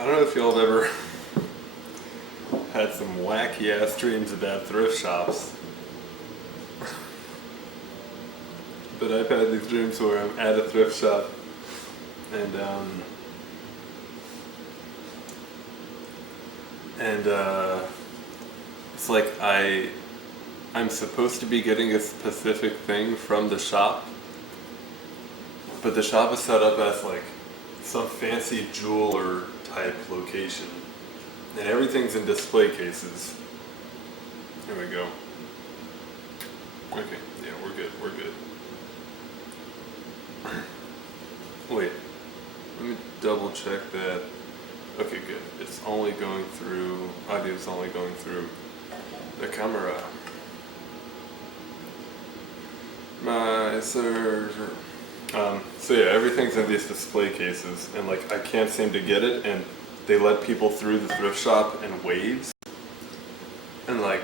I don't know if y'all have ever had some wacky ass dreams about thrift shops. But I've had these dreams where I'm at a thrift shop and it's like I'm supposed to be getting a specific thing from the shop, but the shop is set up as like some fancy jeweler type location, and everything's in display cases. Here we go. Okay, yeah, we're good, we're good. Wait, let me double check that. Okay, good. It's only going through, audio's only going through the camera. My server. So yeah, everything's in these display cases, and like I can't seem to get it, and they let people through the thrift shop in waves, and like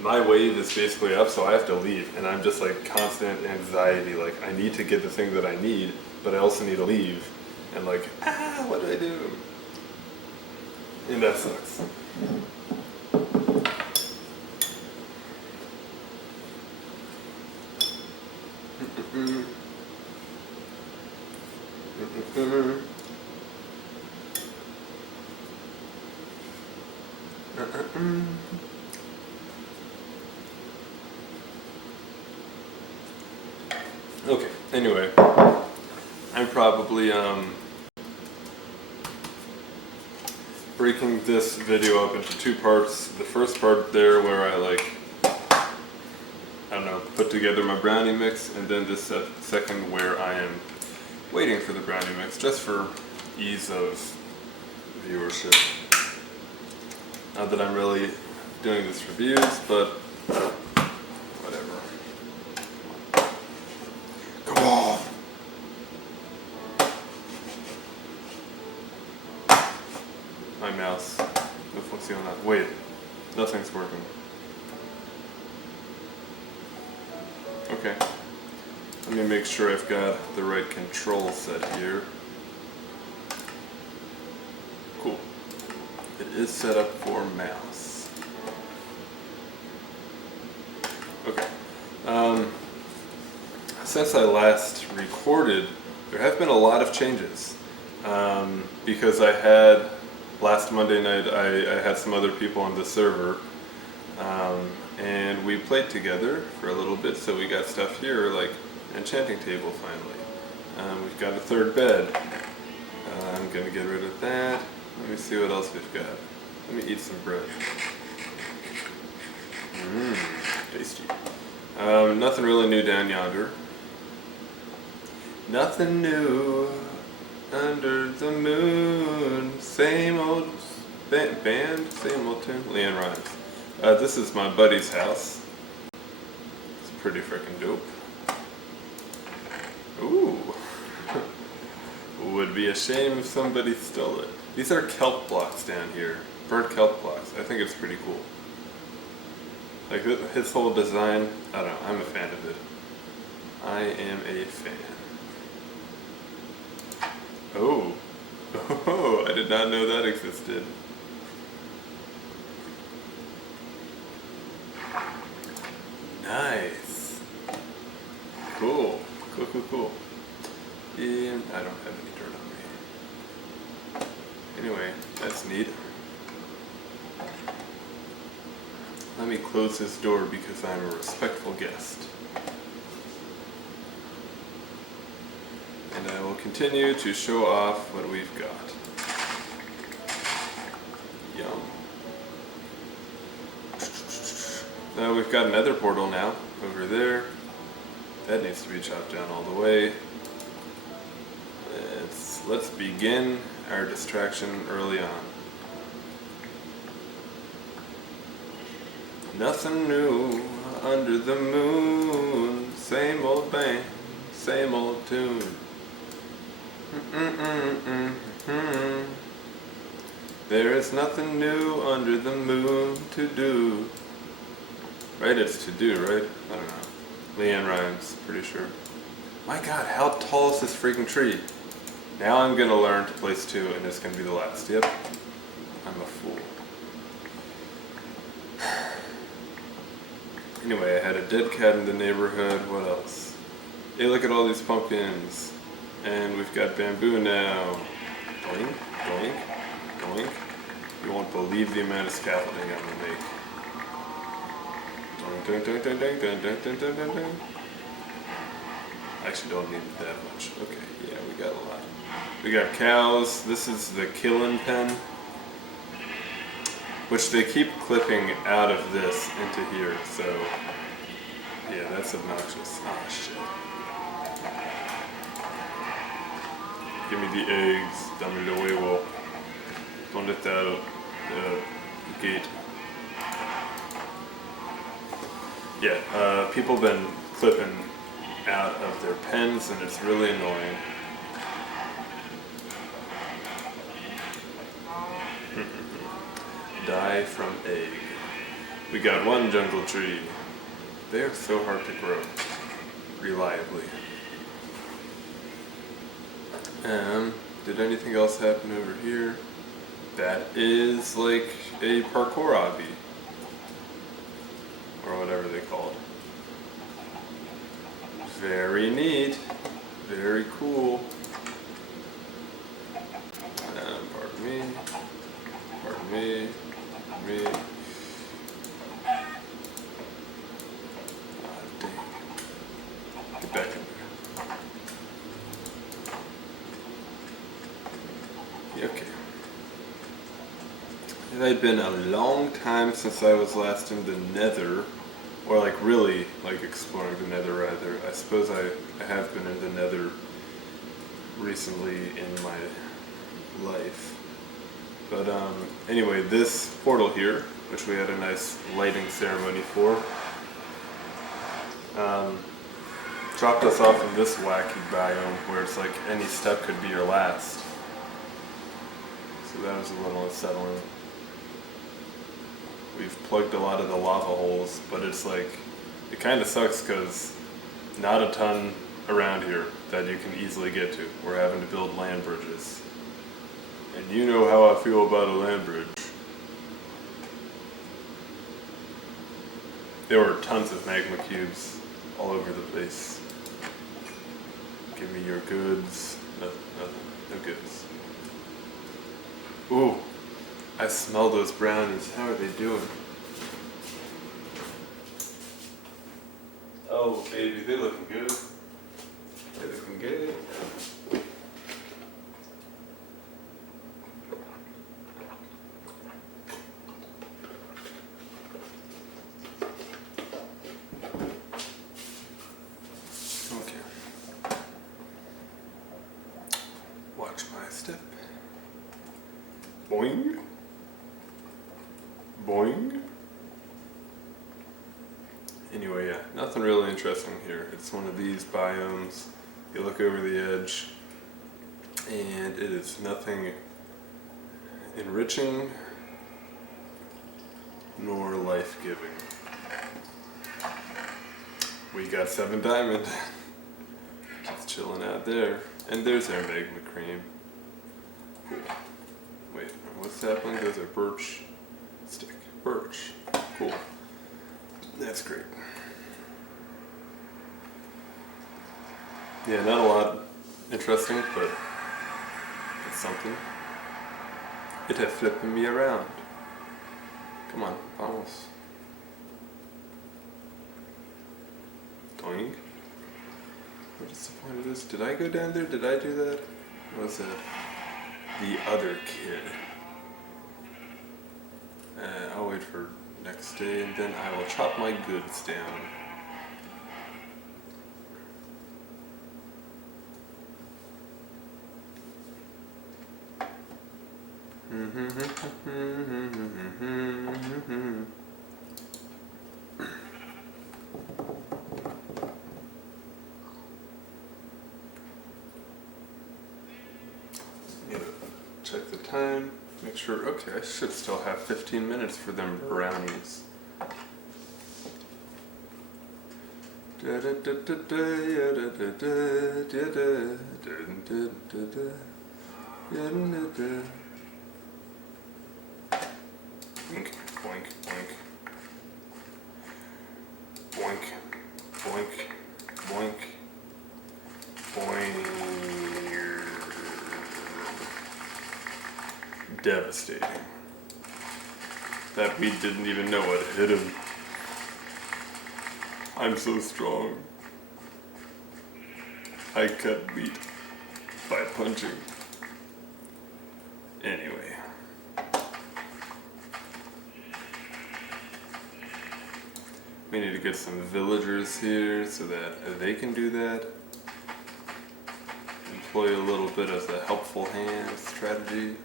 my wave is basically up, so I have to leave, and I'm just like constant anxiety, like I need to get the thing that I need, but I also need to leave, and like, what do I do? And that sucks. Okay, anyway, I'm probably breaking this video up into two parts. The first part there where I like, I don't know, put together my brownie mix, and then this second where I am waiting for the brownie mix, just for ease of viewership. Not that I'm really doing this reviews, but whatever. Come on! My mouse. No funciona. Wait, nothing's working. Okay. Let me make sure I've got the right control set here. Cool. It is set up for mouse. Okay. Since I last recorded, there have been a lot of changes. Because I had, last Monday night, I had some other people on the server. And we played together for a little bit, so we got stuff here like an enchanting table finally. We've got a third bed. I'm gonna get rid of that. Let me see what else we've got. Let me eat some bread. Tasty. Nothing really new down yonder. Nothing new under the moon. Same old band, same old tune. Leanne Rhymes. This is my buddy's house. It's pretty freaking dope. Ooh. Would be a shame if somebody stole it. These are kelp blocks down here. Burnt kelp blocks. I think it's pretty cool. Like his whole design, I don't know, I'm a fan of it. I am a fan. Oh. Oh, I did not know that existed. Nice. Cool. Cool, cool, cool. And I don't have any dirt on me. Anyway, that's neat. Let me close this door because I'm a respectful guest. And I will continue to show off what we've got. Yum. Now we've got another portal now, over there. That needs to be chopped down all the way. Let's begin our distraction early on. Nothing new under the moon. Same old band, same old tune. There is nothing new under the moon to do. Right, it's to do, right? I don't know. Leanne Rhymes, pretty sure. My god, how tall is this freaking tree? Now I'm gonna learn to place 2 and it's gonna be the last. Yep. I'm a fool. Anyway, I had a dead cat in the neighborhood. What else? Hey, look at all these pumpkins. And we've got bamboo now. Doink, doink, doink. You won't believe the amount of scaffolding I'm gonna make. Doink, doink, doink, doink, doink, doink, doink, doink, doink, doink. I actually don't need that much. Okay, yeah, we got a lot. We got cows. This is the killing pen, which they keep clipping out of this into here, so yeah, that's obnoxious. Oh shit. Give me the eggs, dame el huevo. Don't let that gate. Yeah, people been clipping out of their pens and it's really annoying. Die from egg. We got 1 jungle tree. They are so hard to grow reliably. Did anything else happen over here? That is like a parkour hobby. Or whatever they call it. Very neat. Very cool. Pardon me. Pardon me. Me. Dang. Get back in there. Okay. It had been a long time since I was last in the Nether, or like really like exploring the Nether rather. I suppose I have been in the Nether recently in my life. But anyway, this portal here, which we had a nice lighting ceremony for, dropped us off in this wacky biome where it's like any step could be your last. So that was a little unsettling. We've plugged a lot of the lava holes, but it's like, it kind of sucks because not a ton around here that you can easily get to. We're having to build land bridges. And you know how I feel about a land bridge. There were tons of magma cubes all over the place. Give me your goods. No goods. Ooh, I smell those brownies. How are they doing? Oh, baby, they're looking good. They're looking good. Watch my step. Boing. Boing. Anyway, yeah, nothing really interesting here. It's one of these biomes. You look over the edge, and it is nothing enriching nor life-giving. We got 7 diamond. Just chilling out there. And there's our magma cream. Cool. Wait, what's happening? There's a birch stick. Birch. Cool. That's great. Yeah, not a lot interesting, but it's something. It has flipping me around. Come on, vamos. Doink. What is the point of this? Did I go down there? Did I do that? Or was it the other kid? I'll wait for next day and then I will chop my goods down. Check the time, make sure, okay, I should still have 15 minutes for them brownies. Da da da da da da da da da da da da da. Boink, boink, boink. Boink, boink, boink, boink. Devastating. That beat didn't even know what hit him. I'm so strong. I cut beat by punching. Anyway. We need to get some villagers here so that they can do that. Employ a little bit of the helpful hand strategy.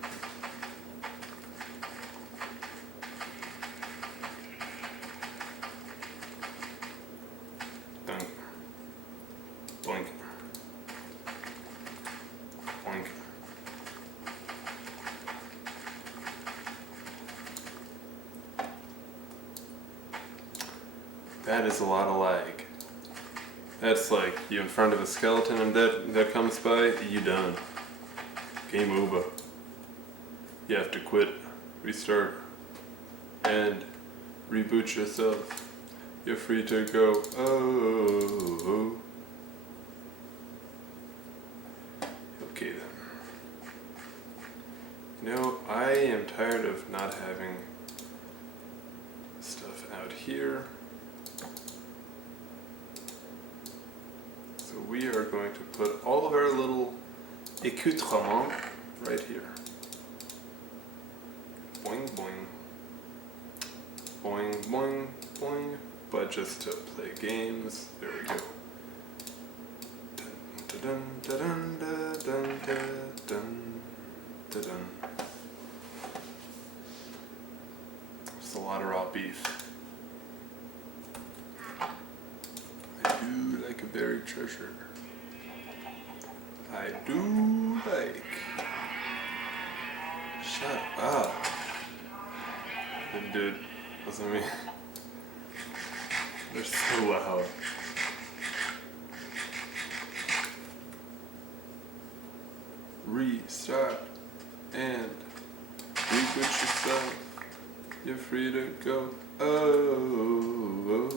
Dunk. Boink. Boink. That is a lot of lag. That's like you in front of a skeleton and that comes by, you done. Game over. You have to quit, restart, and reboot yourself. You're free to go. Oh. Okay then. You know, I am tired of not having stuff out here. So we are going to put all of our little accoutrements right here. Boing, boing. Boing, boing, boing. But just to play games, there we go. Dun, dun, dun, dun, dun, dun, dun, dun, dun. Just a lot of raw beef. I do like a buried treasure. I do like. Shut up. Dude, wasn't me. They're so loud. Restart and reboot yourself. You're free to go. Oh.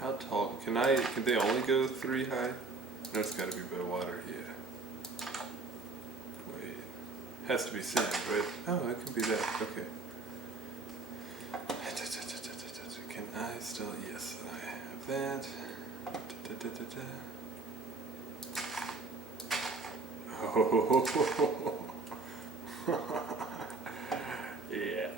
How tall? Can they only go 3 high? No, it's gotta be by water, yeah. Wait. Has to be sand, right? Oh, it can be that, okay. Can I still? Yes, I have that. Oh. Yeah.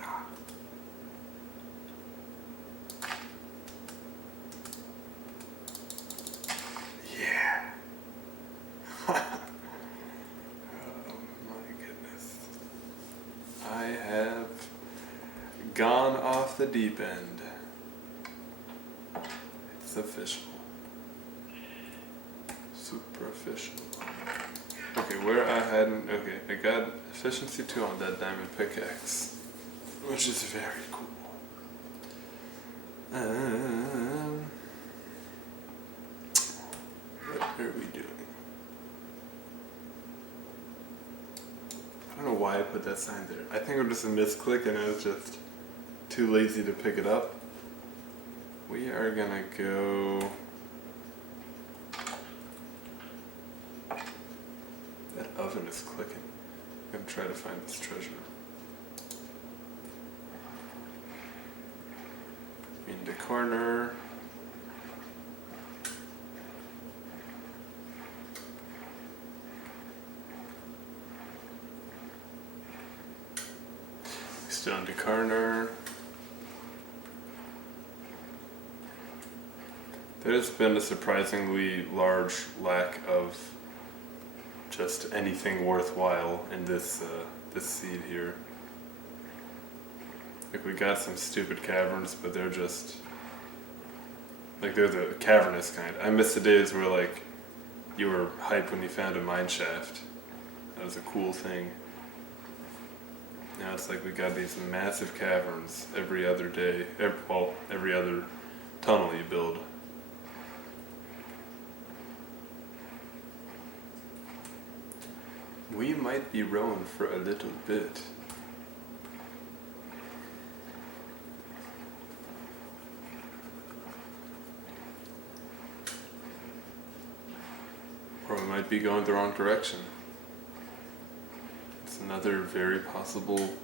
Yeah. Oh my goodness. I have gone off the deep end. It's official. Super official. Okay, where I hadn't. Okay, I got efficiency 2 on that diamond pickaxe, which is very cool. What are we doing? I don't know why I put that sign there. I think it was just a misclick and I was just too lazy to pick it up. We are gonna go. That oven is clicking. I'm gonna try to find this treasure. In the corner. Still in the corner. There's been a surprisingly large lack of just anything worthwhile in this this seed here. Like we got some stupid caverns, but they're just like they're the cavernous kind. I miss the days where like you were hyped when you found a mine shaft. That was a cool thing. Now it's like we got these massive caverns every other day. Every other tunnel you build. we might be rowing for a little bit. Or we might be going the wrong direction. It's another very possibility.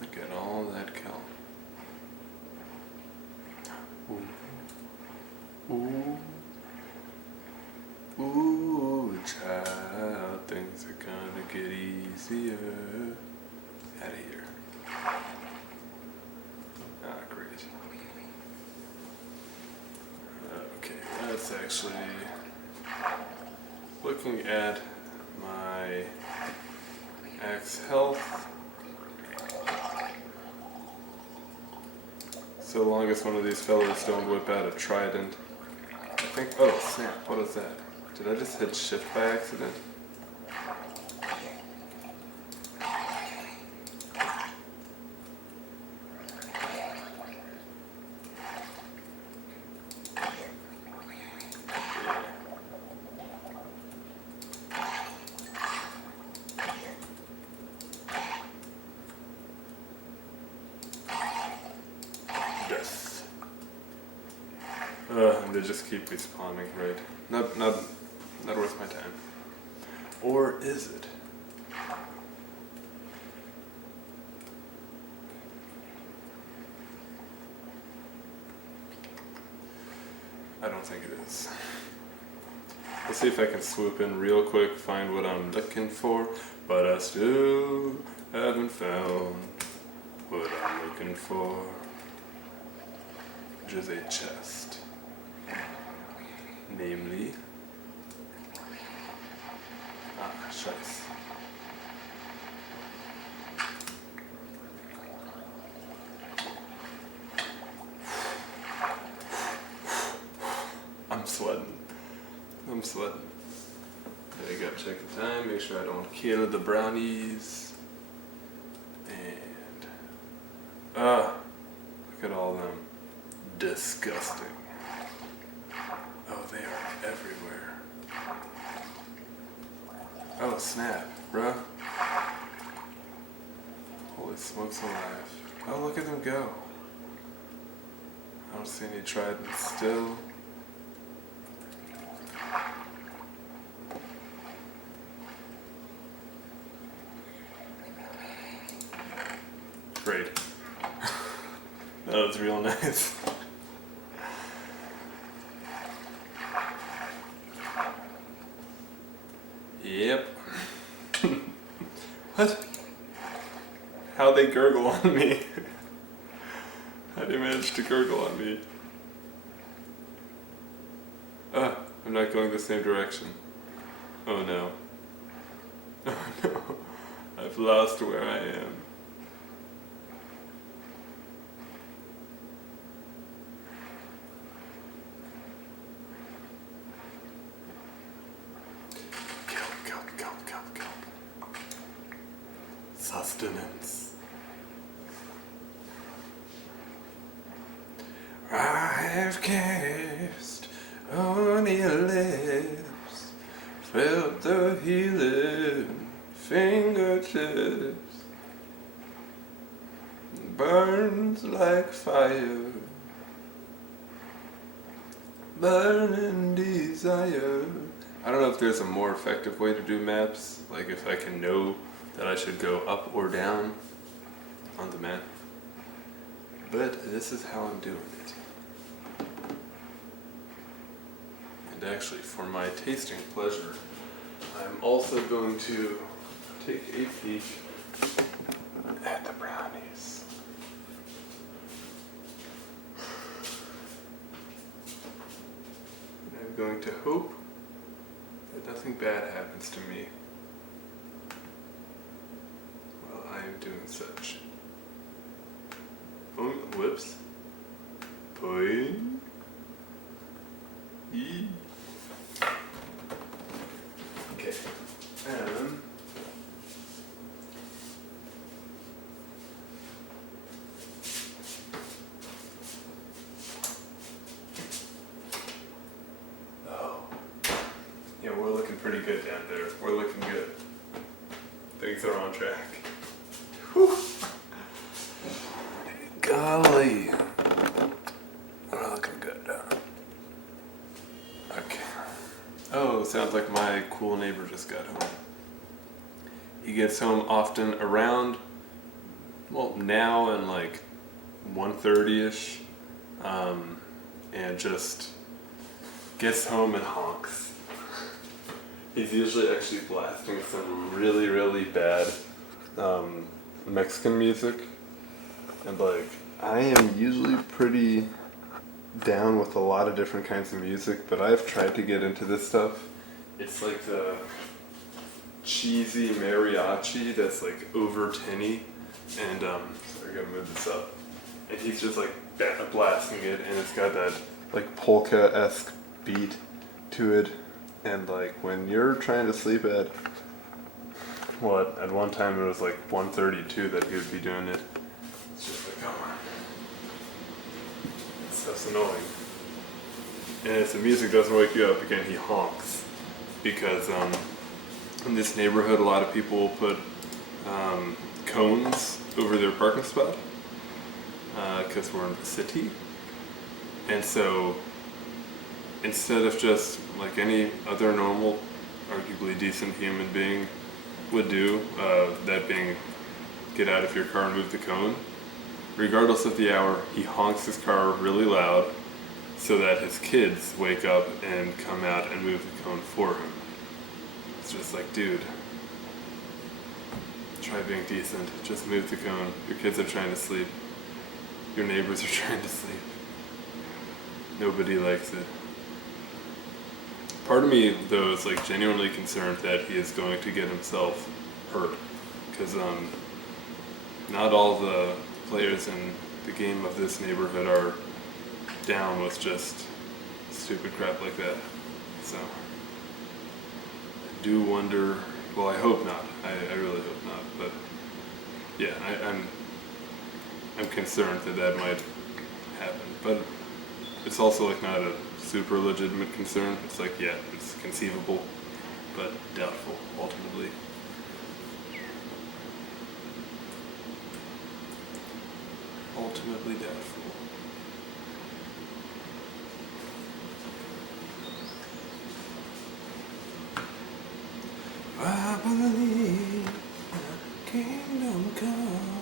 Look at all that kelp. Ooh. Ooh, child, things are gonna get easier. Out of here. Ah, great. Okay, that's actually looking at my axe health. So long as one of these fellows don't whip out a trident. I think, oh snap, what is that? Did I just hit shift by accident? Yes. And they just keep respawning, right? Not worth my time. Or is it? I don't think it is. Let's see if I can swoop in real quick, find what I'm looking for, but I still haven't found what I'm looking for, which is a chest. Namely, scheiße. I'm sweating. I gotta check the time, make sure I don't kill the brownies. And, look at all them. Disgusting. Oh, they are everywhere. Oh, snap, bruh. Holy smokes alive. Oh, look at them go. I don't see any tridents still. Great. That was real nice. Yep. What? How'd they gurgle on me? How'd you manage to gurgle on me? I'm not going the same direction. Oh no. Oh no. I've lost where I am. Kelp. Sustenance. I've kissed on your lips, felt the healing fingertips, burns like fire, burning desire. I don't know if there's a more effective way to do maps, like if I can know that I should go up or down on the map, but this is how I'm doing it. And actually, for my tasting pleasure, I'm also going to take a peek at the brownies. And I'm going to hope that nothing bad happens to me while I am doing such. Oh, whoops. Boing. Yee. Okay. We're looking good. Things are on track. Whew. Golly. We're looking good. Okay. Oh, sounds like my cool neighbor just got home. He gets home often around, well, now and like 1:30ish, and just gets home and honks. He's usually actually blasting some really, really bad Mexican music, and like I am usually pretty down with a lot of different kinds of music, but I've tried to get into this stuff. It's like the cheesy mariachi that's like over tinny, and sorry, I gotta move this up. And he's just like blasting it, and it's got that like polka-esque beat to it. And like when you're trying to sleep at one time it was like 1:32 that he would be doing it. It's just like, come on. That's annoying. And if the music doesn't wake you up, again, he honks. Because in this neighborhood, a lot of people will put cones over their parking spot because we're in the city. And so instead of just like any other normal, arguably decent human being would do, that being get out of your car and move the cone, regardless of the hour, he honks his car really loud so that his kids wake up and come out and move the cone for him. It's just like, dude, try being decent. Just move the cone. Your kids are trying to sleep. Your neighbors are trying to sleep. Nobody likes it. Part of me, though, is like genuinely concerned that he is going to get himself hurt, because not all the players in the game of this neighborhood are down with just stupid crap like that. So I do wonder. Well, I hope not. I really hope not. But yeah, I'm concerned that might happen. But it's also like not a super legitimate concern. It's like, yeah, it's conceivable, but doubtful ultimately. Ultimately doubtful. I believe in a kingdom come.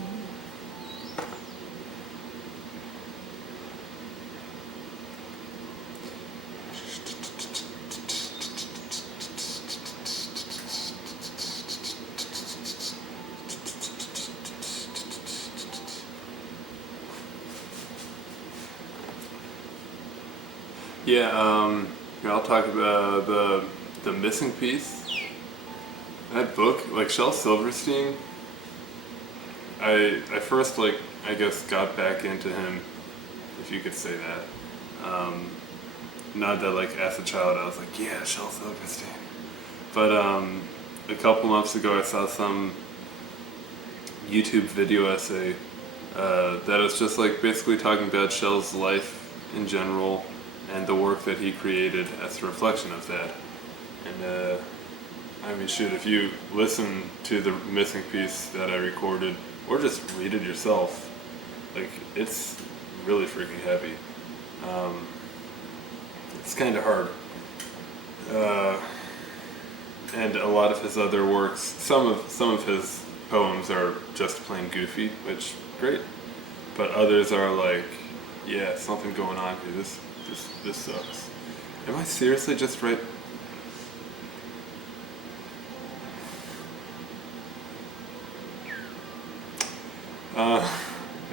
Yeah, I'll talk about the missing piece. That book, like Shel Silverstein, I first, like, I guess got back into him, if you could say that. Not that like as a child I was like, yeah, Shel Silverstein. But a couple months ago I saw some YouTube video essay that is just like basically talking about Shel's life in general and the work that he created as a reflection of that. And I mean, shoot, if you listen to the missing piece that I recorded, or just read it yourself, like, it's really freaking heavy. It's kind of hard. And a lot of his other works, some of his poems are just plain goofy, which, great. But others are like, yeah, something going on here, this sucks. Am I seriously just right?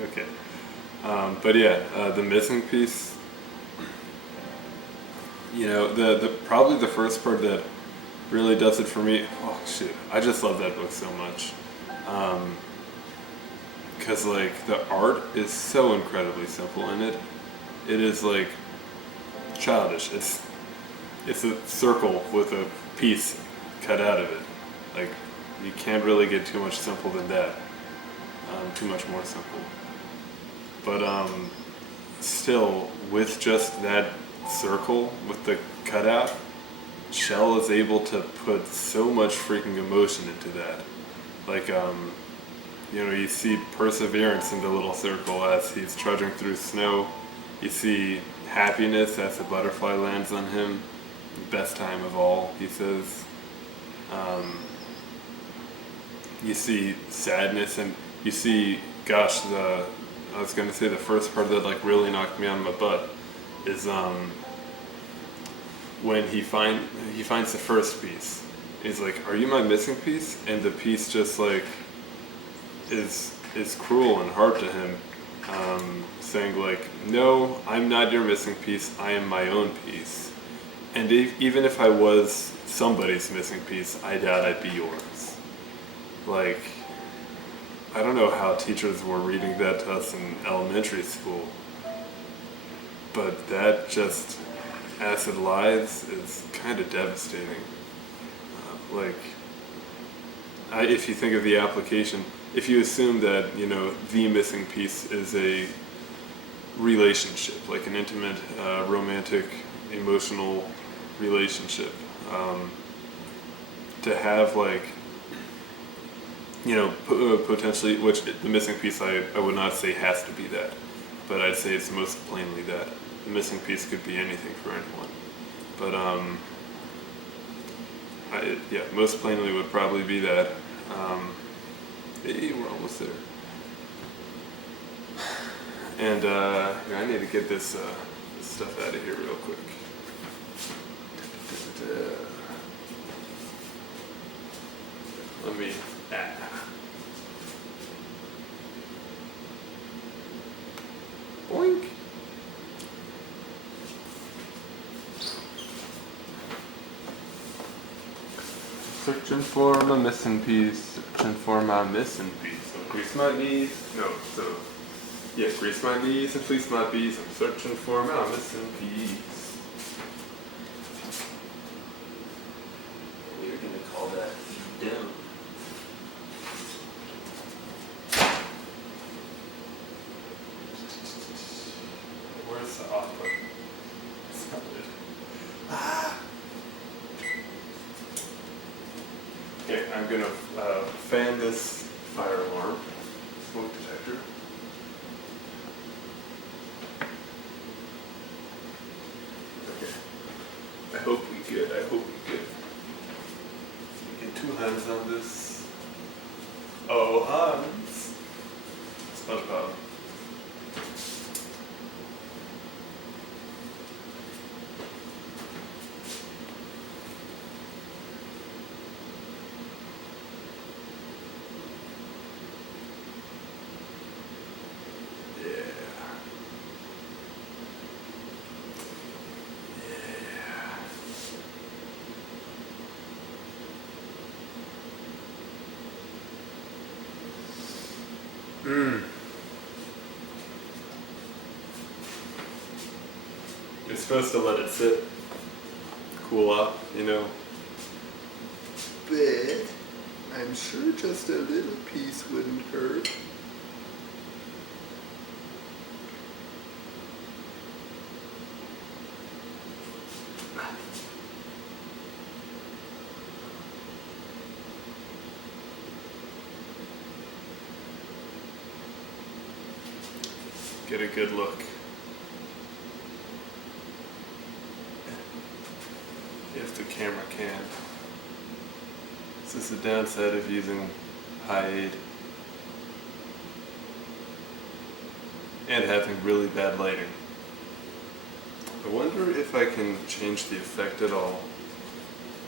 Okay. But yeah, the missing piece, you know, the probably the first part that really does it for me, oh shoot, I just love that book so much. Because like the art is so incredibly simple in it. It is like childish. It's a circle with a piece cut out of it. Like, you can't really get too much simple than that. Too much more simple. But still, with just that circle with the cutout, Shell is able to put so much freaking emotion into that. Like, you see perseverance in the little circle as he's trudging through snow. You see happiness as the butterfly lands on him. Best time of all, he says. You see sadness, and you see, gosh, I was gonna say the first part that like really knocked me on my butt is when he finds the first piece. He's like, "Are you my missing piece?" And the piece just like is cruel and hard to him, saying like, "No, I'm not your missing piece. I am my own piece. And even if I was somebody's missing piece, I doubt I'd be yours." Like, I don't know how teachers were reading that to us in elementary school, but that just, as it lies, is kind of devastating. If you think of the application, if you assume that, the missing piece is a relationship, like an intimate, romantic, emotional relationship, to have potentially, which the missing piece I would not say has to be that, but I'd say it's most plainly that. The missing piece could be anything for anyone. But most plainly would probably be that. Hey, we're almost there. And I need to get this stuff out of here real quick. Let me. Boink. Searching for my missing piece. Searching for my missing piece. So grease my knees. Grease my knees and fleece my bees. I'm searching for my missing piece. We're gonna call that down. Where's the off button? It's not it. Okay, I'm gonna fan this fire alarm, smoke detector. Okay, I hope we good. Get two hands on this. Oh, Hans. SpongeBob. You're supposed to let it sit, cool off, But I'm sure just a little piece wouldn't hurt. Get a good look. If the camera can. This is the downside of using high aid and having really bad lighting. I wonder if I can change the effect at all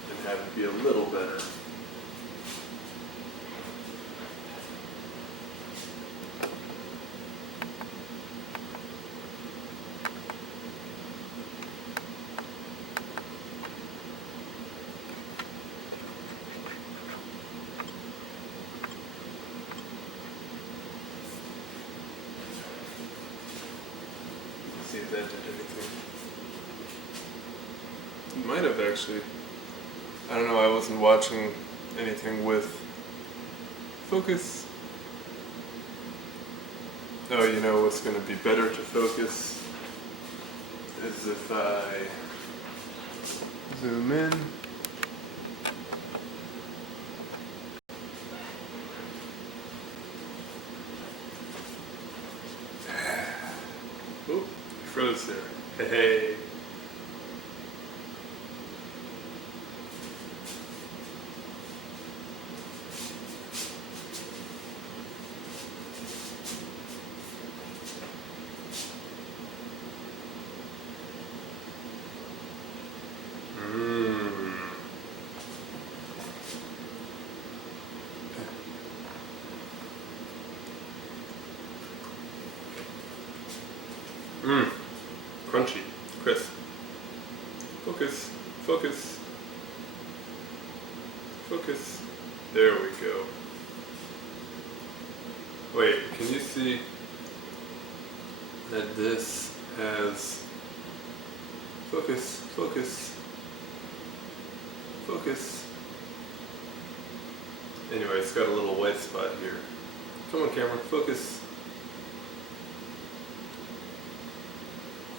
and have it be a little better. See if that did anything. It might have actually. I don't know, I wasn't watching anything with focus. Oh, you know what's going to be better to focus is if I Zoom in. Oop, froze there. Hey. Mmm. Crunchy. Crisp. Focus. Focus. Focus. There we go. Wait, can you see that this has focus, focus, focus. Anyway, it's got a little white spot here. Come on, camera, focus.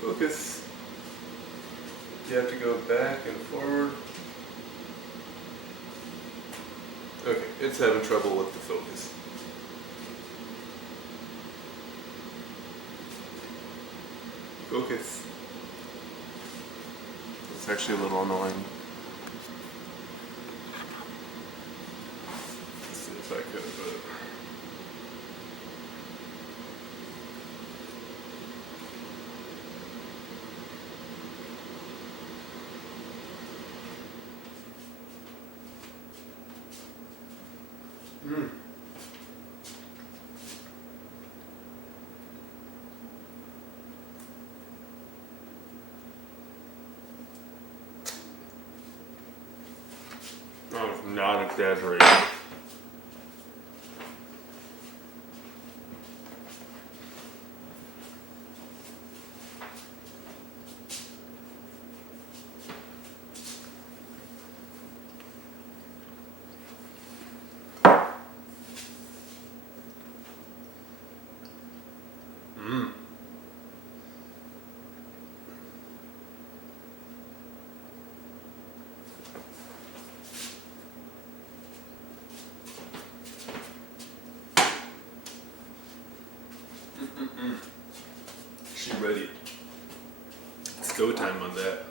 Focus. You have to go back and forward. Okay, it's having trouble with the focus. Focus. It's actually a little annoying. Let's see if I could have I'm not exaggerating. She ready. It's go time on that.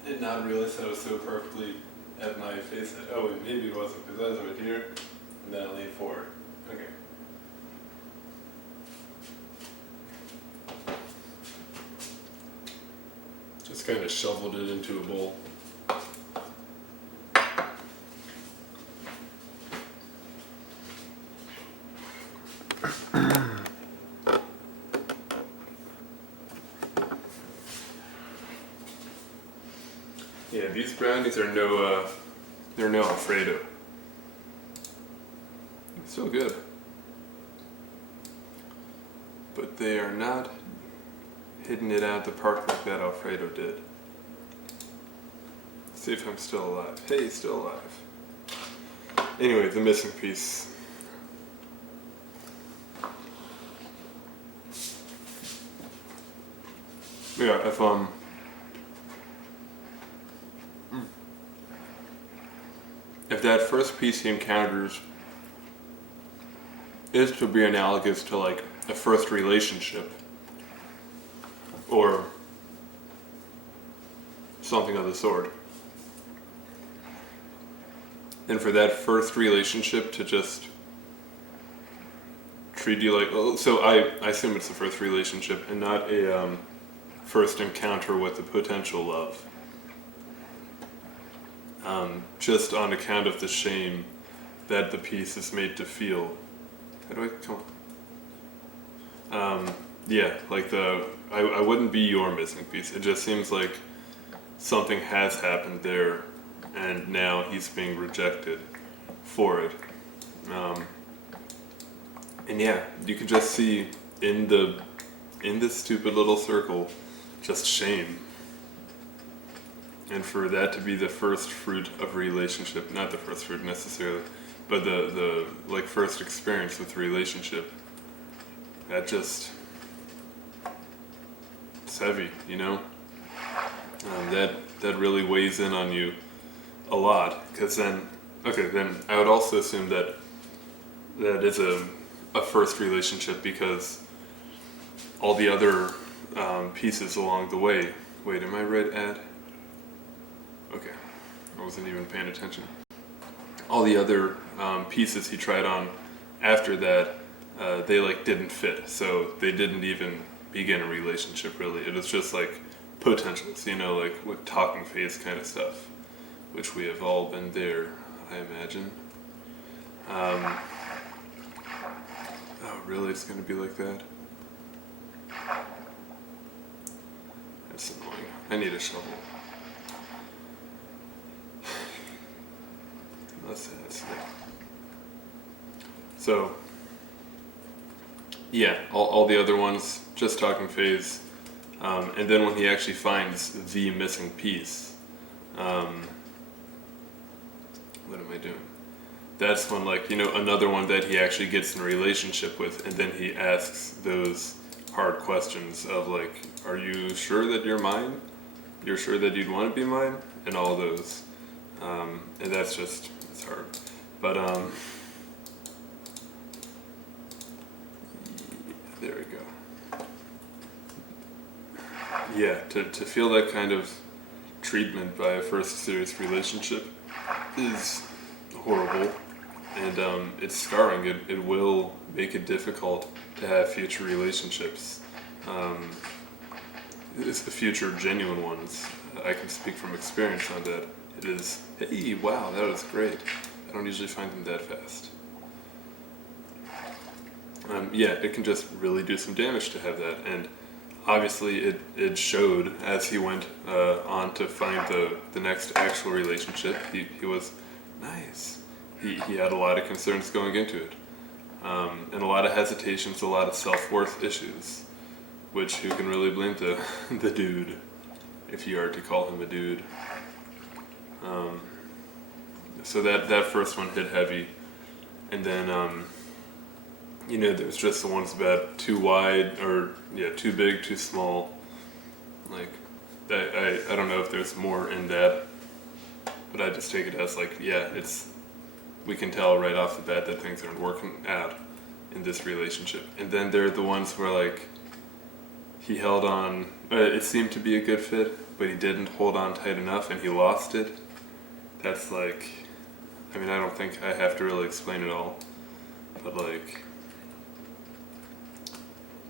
I did not realize that I was so perfectly at my face. Oh, maybe it wasn't because I was right here, and then I leaned forward. Okay. Just kind of shoveled it into a bowl. Yeah, these brownies are they're no Alfredo. So good. But they are not hitting it out of the park like that Alfredo did. Let's see if I'm still alive. Hey, still alive. Anyway, the missing piece. Yeah, if that first piece he encounters is to be analogous to like a first relationship or something of the sort, and for that first relationship to just treat you like, oh, so I assume it's the first relationship and not a first encounter with a potential love. Just on account of the shame that the piece is made to feel. How do I, come on. Yeah, like I wouldn't be your missing piece. It just seems like something has happened there and now he's being rejected for it. And yeah, you can just see in this stupid little circle just shame. And for that to be the first fruit of a relationship, not the first fruit necessarily, but the like first experience with a relationship, that just, it's heavy, you know? That really weighs in on you a lot, because then I would also assume that is a first relationship because all the other pieces along the way. Wait, am I right, Ad? Okay, I wasn't even paying attention. All the other pieces he tried on after that, they like didn't fit, so they didn't even begin a relationship really. It was just like potentials, you know, like with talking phase kind of stuff, which we have all been there, I imagine. Oh, really? It's going to be like that? That's annoying. I need a shovel. That's it. So, yeah, all the other ones, just talking phase. And then when he actually finds the missing piece, what am I doing? That's when, like, you know, another one that he actually gets in a relationship with, and then he asks those hard questions of like, are you sure that you're mine? You're sure that you'd want to be mine? And all those. And that's just, it's hard. But, there we go. Yeah, to feel that kind of treatment by a first serious relationship is horrible, and it's scarring. It will make it difficult to have future relationships. It's the future genuine ones. I can speak from experience on that. It is, hey, wow, that was great. I don't usually find them that fast. Yeah, it can just really do some damage to have that, and obviously it showed as he went on to find the next actual relationship. He was nice. He had a lot of concerns going into it, and a lot of hesitations, a lot of self-worth issues, which who can really blame the dude, if you are to call him a dude. So that first one hit heavy, and then you know, there's just the ones about too wide, or yeah, too big, too small. Like, I don't know if there's more in that, but I just take it as like, yeah, we can tell right off the bat that things aren't working out in this relationship. And then there are the ones where like, he held on, it seemed to be a good fit, but he didn't hold on tight enough and he lost it. That's like, I mean, I don't think I have to really explain it all, but like,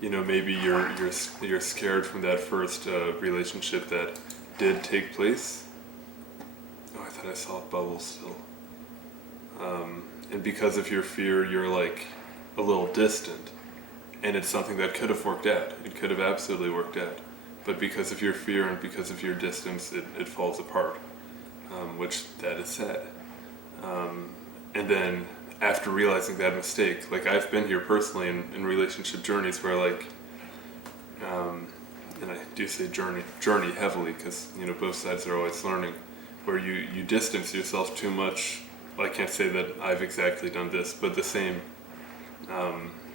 you know, maybe you're scared from that first relationship that did take place. Oh, I thought I saw a bubble still. And because of your fear, you're like a little distant, and it's something that could have worked out. It could have absolutely worked out, but because of your fear and because of your distance, it falls apart, which that is sad. And then after realizing that mistake, like I've been here personally in relationship journeys where like, and I do say journey heavily because, you know, both sides are always learning, where you distance yourself too much. Well, I can't say that I've exactly done this, but the same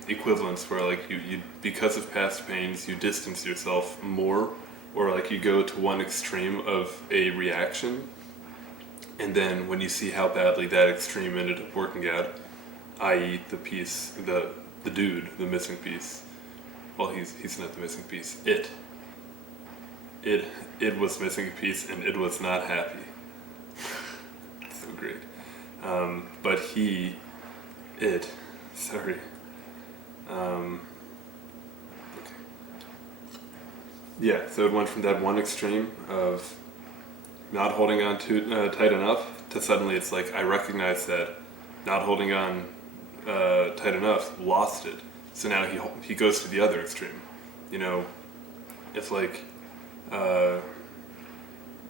equivalence where like you because of past pains, you distance yourself more, or like you go to one extreme of a reaction. And then when you see how badly that extreme ended up working out, i.e. the piece, the dude, the missing piece, well, he's not the missing piece, it was missing a piece and it was not happy. So great. But Um, yeah, so it went from that one extreme of not holding on too tight enough to suddenly it's like I recognize that not holding on tight enough lost it. So now he goes to the other extreme. You know, if like uh,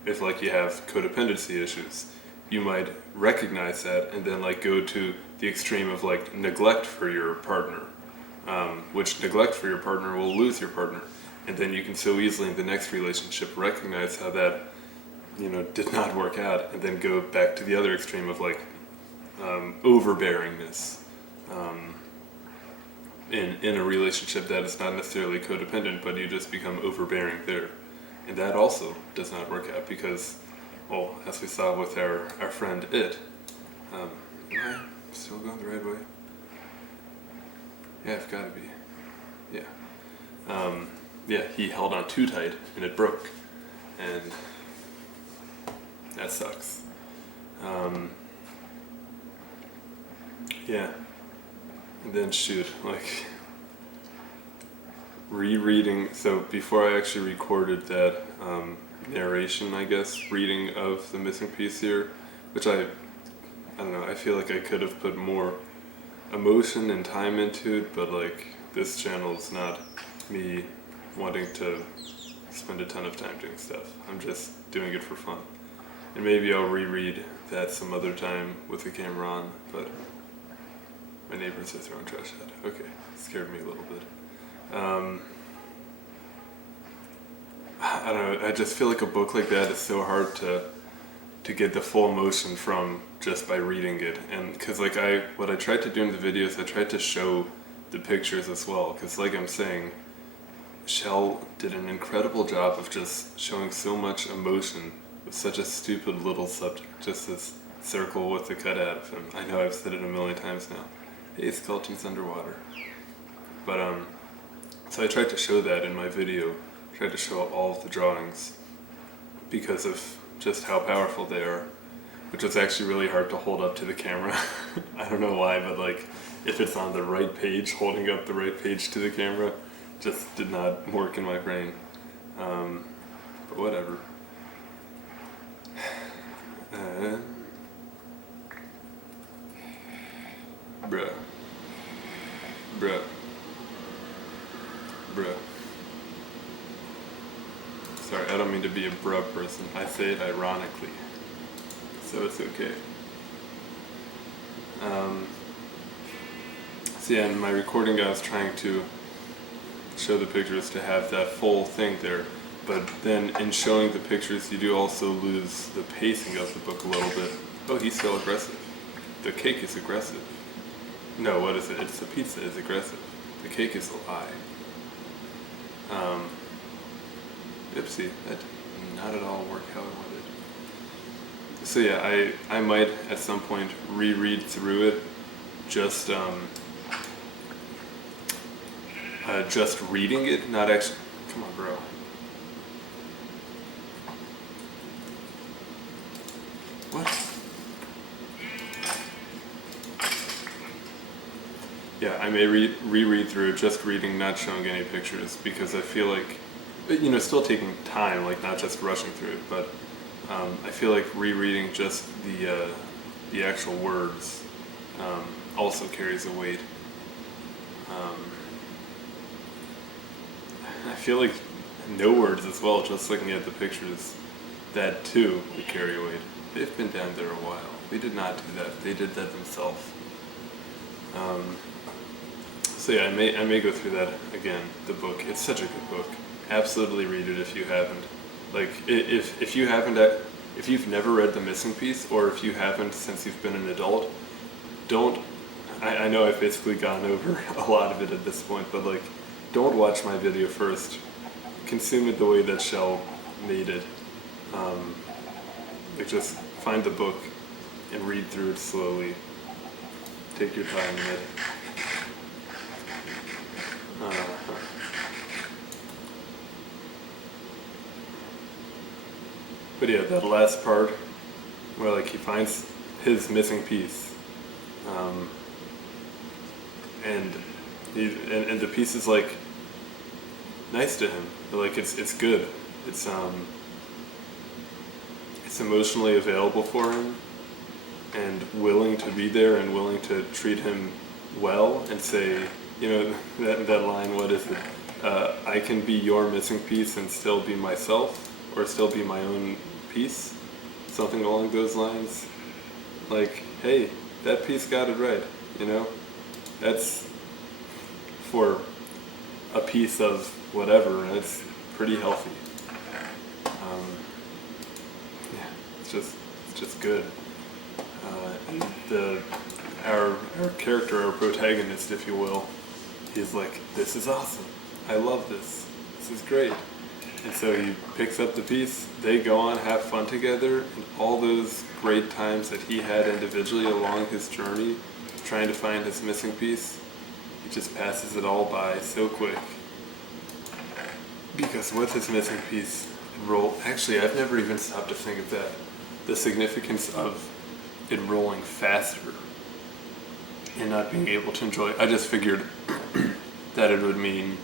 if like you have codependency issues, you might recognize that and then like go to the extreme of like neglect for your partner, which neglect for your partner will lose your partner, and then you can so easily in the next relationship recognize how that did not work out, and then go back to the other extreme of like overbearingness in a relationship that is not necessarily codependent, but you just become overbearing there. And that also does not work out because, well, as we saw with our friend am I still going the right way? Yeah, I've got to be. Yeah. Yeah, he held on too tight and it broke. And that sucks. Yeah. And then shoot, like rereading. So before I actually recorded that narration, I guess, reading of the missing piece here, which I don't know. I feel like I could have put more emotion and time into it, but like this channel is not me wanting to spend a ton of time doing stuff. I'm just doing it for fun. And maybe I'll reread that some other time with the camera on, but my neighbors are throwing trash out. Okay, scared me a little bit. I don't know, I just feel like a book like that is so hard to get the full emotion from just by reading it. And because like what I tried to do in the videos, I tried to show the pictures as well, because like I'm saying, Shell did an incredible job of just showing so much emotion with such a stupid little subject, just this circle with the cutout of him. I know I've said it a million times now. Hey, skeleton's underwater. But so I tried to show that in my video, tried to show all of the drawings because of just how powerful they are, which was actually really hard to hold up to the camera. I don't know why, but like if it's on the right page, holding up the right page to the camera just did not work in my brain. But whatever. Bruh. Sorry, I don't mean to be a bruh person. I say it ironically, so it's okay. So yeah, in my recording I was trying to show the pictures to have that full thing there, but then in showing the pictures you do also lose the pacing of the book a little bit. Oh, he's still aggressive. The cake is aggressive. No, what is it? It's the pizza is aggressive. The cake is a lie. Oopsie, that did not at all work how I wanted. So yeah, I might at some point reread through it, just reading it, not actually. Come on, bro. What? Yeah, I may reread through it, just reading, not showing any pictures, because I feel like, still taking time, like not just rushing through it, but I feel like rereading just the actual words also carries a weight. I feel like no words as well, just looking at the pictures, that too would carry a weight. They've been down there a while. They did not do that. They did that themselves. So yeah, I may go through that again, the book. It's such a good book. Absolutely read it if you haven't. Like, if you haven't, if you've never read The Missing Piece, or if you haven't since you've been an adult, don't, I know I've basically gone over a lot of it at this point, but like, don't watch my video first. Consume it the way that Shell made it. Like, just find the book and read through it slowly. Take your time in it. But yeah, that last part where like he finds his missing piece, and And the piece is like nice to him. Like it's good. It's emotionally available for him and willing to be there and willing to treat him well and say, that line, what is it? I can be your missing piece and still be myself, or still be my own piece. Something along those lines. Like, hey, that piece got it right, That's for a piece of whatever, and it's pretty healthy. It's just good. And our character, our protagonist, if you will, he's like, this is awesome. I love this. This is great. And so he picks up the piece, they go on, have fun together, and all those great times that he had individually along his journey, trying to find his missing piece, he just passes it all by so quick. Because with his missing piece, actually I've never even stopped to think of that. The significance of it rolling faster and not being able to enjoy it. I just figured that it would mean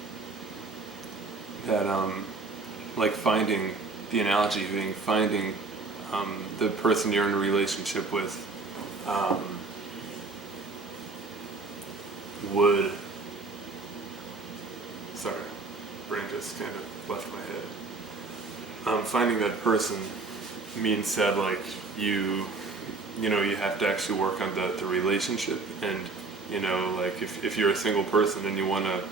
that, like finding, the analogy being finding the person you're in a relationship with would, sorry, brain just kind of left my head. Finding that person means that like you have to actually work on the relationship, and like if you're a single person and you want to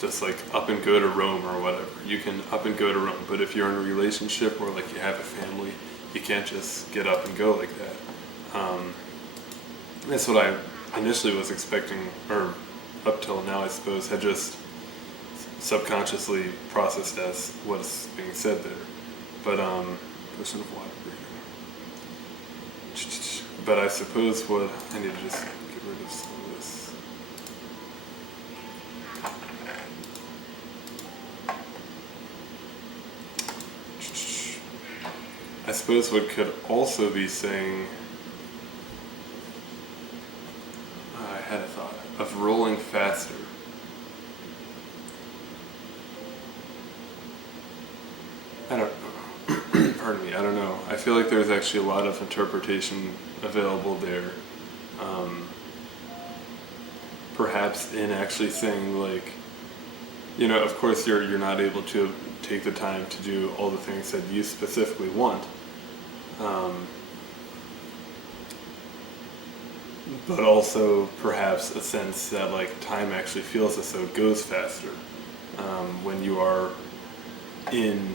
just like up and go to Rome or whatever, you can up and go to Rome. But if you're in a relationship or like you have a family, you can't just get up and go like that. That's what I initially was expecting, or up till now I suppose, had just subconsciously processed as what's being said there. But potion of water breathing. But I suppose what I need to just get rid of some of this. I suppose what could also be saying, I had a thought of rolling faster. Pardon me, I don't know. I feel like there's actually a lot of interpretation available there. Perhaps in actually saying like, of course you're not able to take the time to do all the things that you specifically want. But also perhaps a sense that like time actually feels as though it goes faster when you are in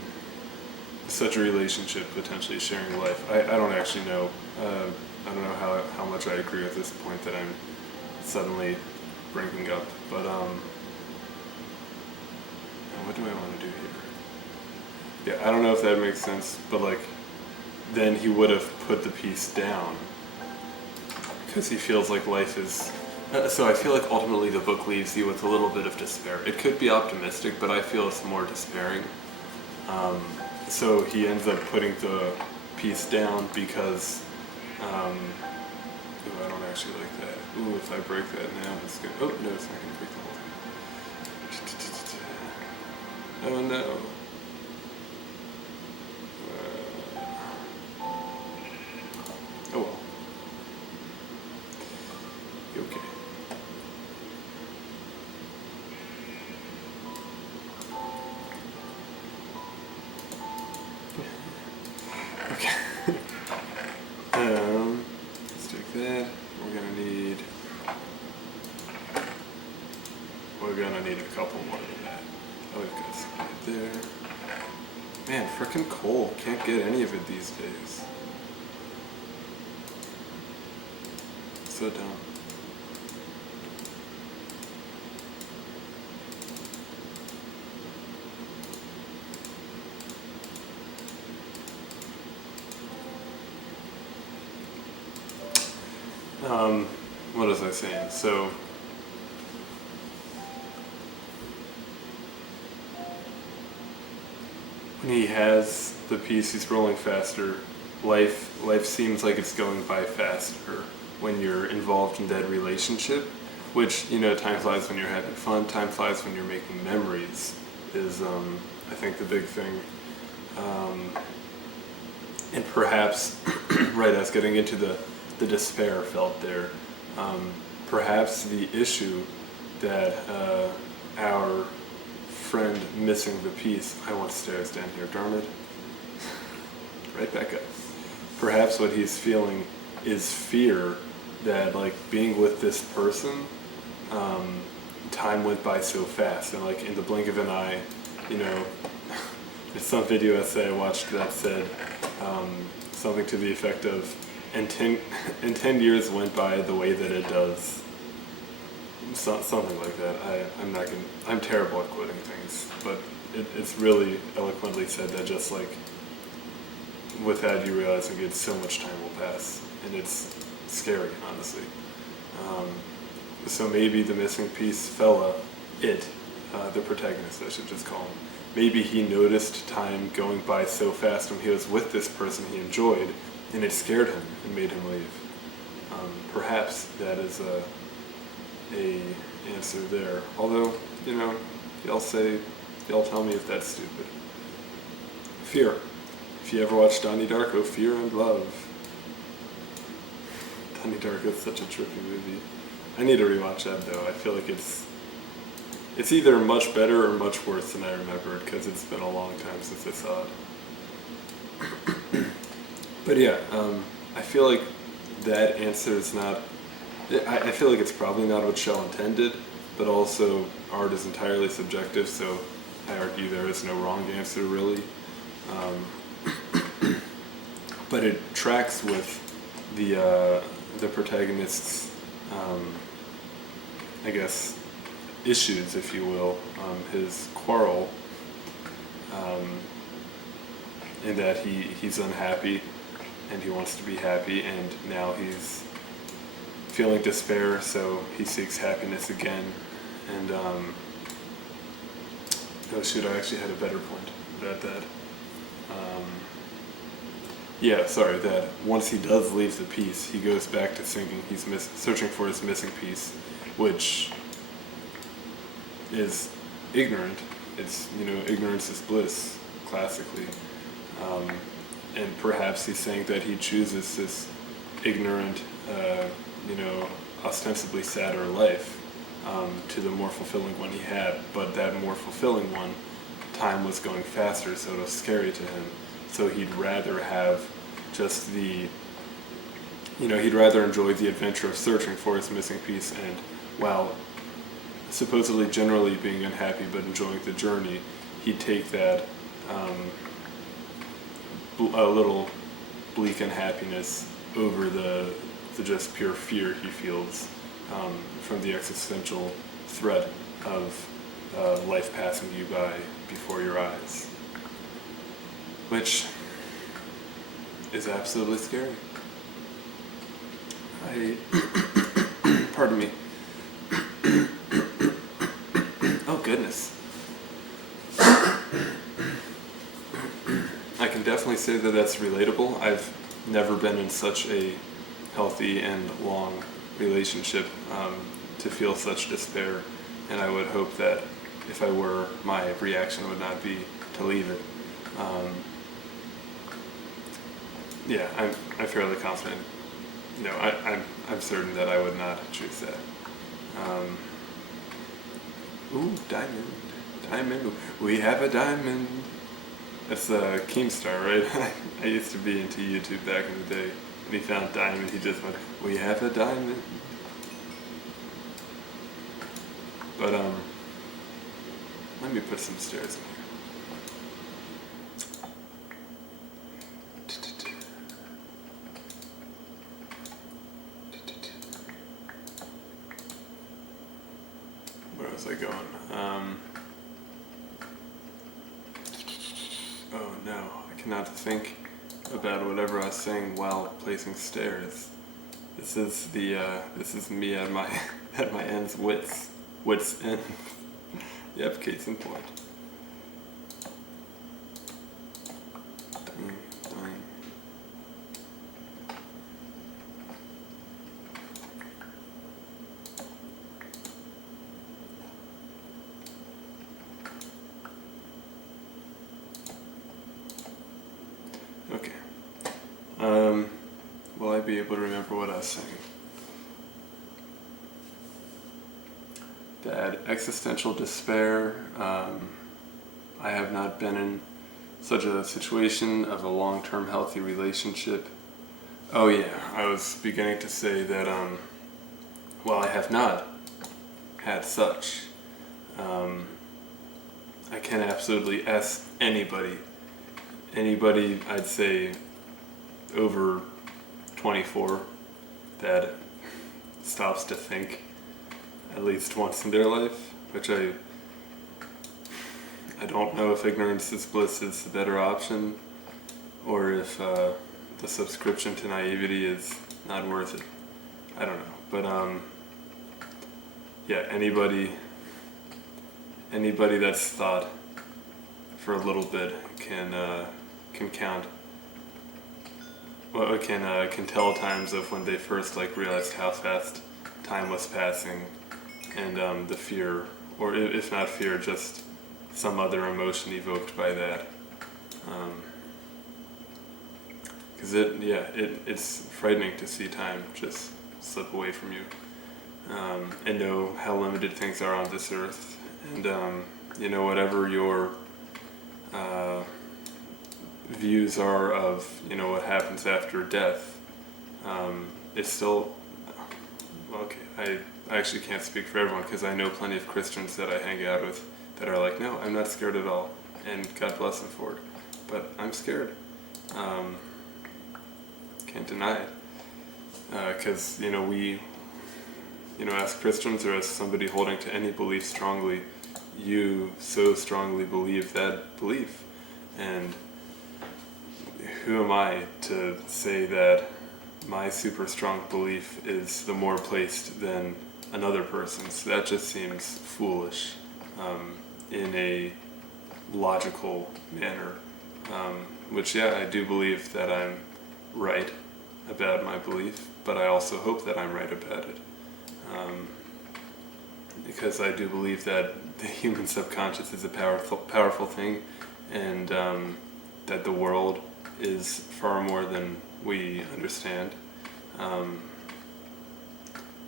such a relationship, potentially sharing life. I don't actually know. I don't know how much I agree with this point that I'm suddenly bringing up. But what do I want to do here? Yeah, I don't know if that makes sense. But like, then he would have put the piece down because he feels like life is. So I feel like ultimately the book leaves you with a little bit of despair. It could be optimistic, but I feel it's more despairing. So he ends up putting the piece down because, I don't actually like that. Ooh, if I break that now, it's gonna, oh no, it's not gonna break the whole thing. Oh no. Oh well. Okay. Okay. Let's take that. We're gonna need a couple more than that. Oh, we've got some right there. Man, frickin' coal. Can't get any of it these days. So dumb. What was I saying? So, when he has the piece, he's rolling faster. Life seems like it's going by faster when you're involved in that relationship. which, time flies when you're having fun, time flies when you're making memories, is, I think, the big thing. And perhaps, right, I was getting into the despair felt there. Perhaps the issue that our friend missing the piece, I want stairs down here, darn it. Right back up. Perhaps what he's feeling is fear that, like, being with this person, time went by so fast, and, like, in the blink of an eye, there's some video essay I watched that said something to the effect of, and 10 years went by the way that it does. Something like that. I'm terrible at quoting things, but it's really eloquently said that just like without you realizing it, so much time will pass, and it's scary, honestly. So maybe the missing piece fella, the protagonist, I should just call him, maybe he noticed time going by so fast when he was with this person he enjoyed, and it scared him and made him leave. Perhaps that is a answer there. Although, y'all tell me if that's stupid. Fear. If you ever watched Donnie Darko, Fear and Love. Donnie Darko is such a trippy movie. I need to rewatch that though. I feel like it's either much better or much worse than I remembered, because it's been a long time since I saw it. But yeah, I feel like that answer is not... I feel like it's probably not what Shell intended, but also art is entirely subjective, so I argue there is no wrong answer, really. But it tracks with the protagonist's, I guess, issues, if you will, his quarrel, in that he's unhappy and he wants to be happy, and now he's feeling despair, so he seeks happiness again. And oh shoot, I actually had a better point about that. That once he does leave the piece, he goes back to thinking he's searching for his missing piece, which is ignorant. It's, ignorance is bliss, classically. And perhaps he's saying that he chooses this ignorant, ostensibly sadder life to the more fulfilling one he had, but that more fulfilling one, time was going faster, so it was scary to him. So he'd rather have just he'd rather enjoy the adventure of searching for his missing piece, and while supposedly generally being unhappy but enjoying the journey, he'd take that a little bleak unhappiness over the just pure fear he feels from the existential threat of life passing you by before your eyes, which is absolutely scary. Pardon me. Oh goodness. I can definitely say that that's relatable. I've never been in such a healthy and long relationship to feel such despair, and I would hope that if I were, my reaction would not be to leave it. I'm fairly confident. I'm certain that I would not choose that. Ooh, diamond. We have a diamond. That's Keemstar, right? I used to be into YouTube back in the day. When he found diamond, he just went, "We have a diamond." But let me put some stairs in here. Where was I going? Oh no, I cannot think about whatever I was saying while placing stairs. This is me at my end's wits end. Yep, case in point. be able to remember what I was saying. That existential despair. I have not been in such a situation of a long-term healthy relationship. Oh yeah, I was beginning to say that, well, I have not had such. I can absolutely ask anybody, I'd say over 24, that stops to think at least once in their life, which I don't know if ignorance is bliss is the better option, or if the subscription to naivety is not worth it. I don't know, but yeah, anybody that's thought for a little bit can count. Well, can tell times of when they first realized how fast time was passing, and the fear, or if not fear, just some other emotion evoked by that. Because it's frightening to see time just slip away from you, and know how limited things are on this earth, and whatever your views are of what happens after death, it's still okay. I actually can't speak for everyone, because I know plenty of Christians that I hang out with that are like, no, I'm not scared at all, and God bless them for it. But I'm scared. Can't deny it. Because, we, as Christians, or as somebody holding to any belief strongly, you so strongly believe that belief. And who am I to say that my super strong belief is the more placed than another person's? That just seems foolish. In a logical manner, which I do believe that I'm right about my belief, but I also hope that I'm right about it, because I do believe that the human subconscious is a powerful thing, and that the world is far more than we understand.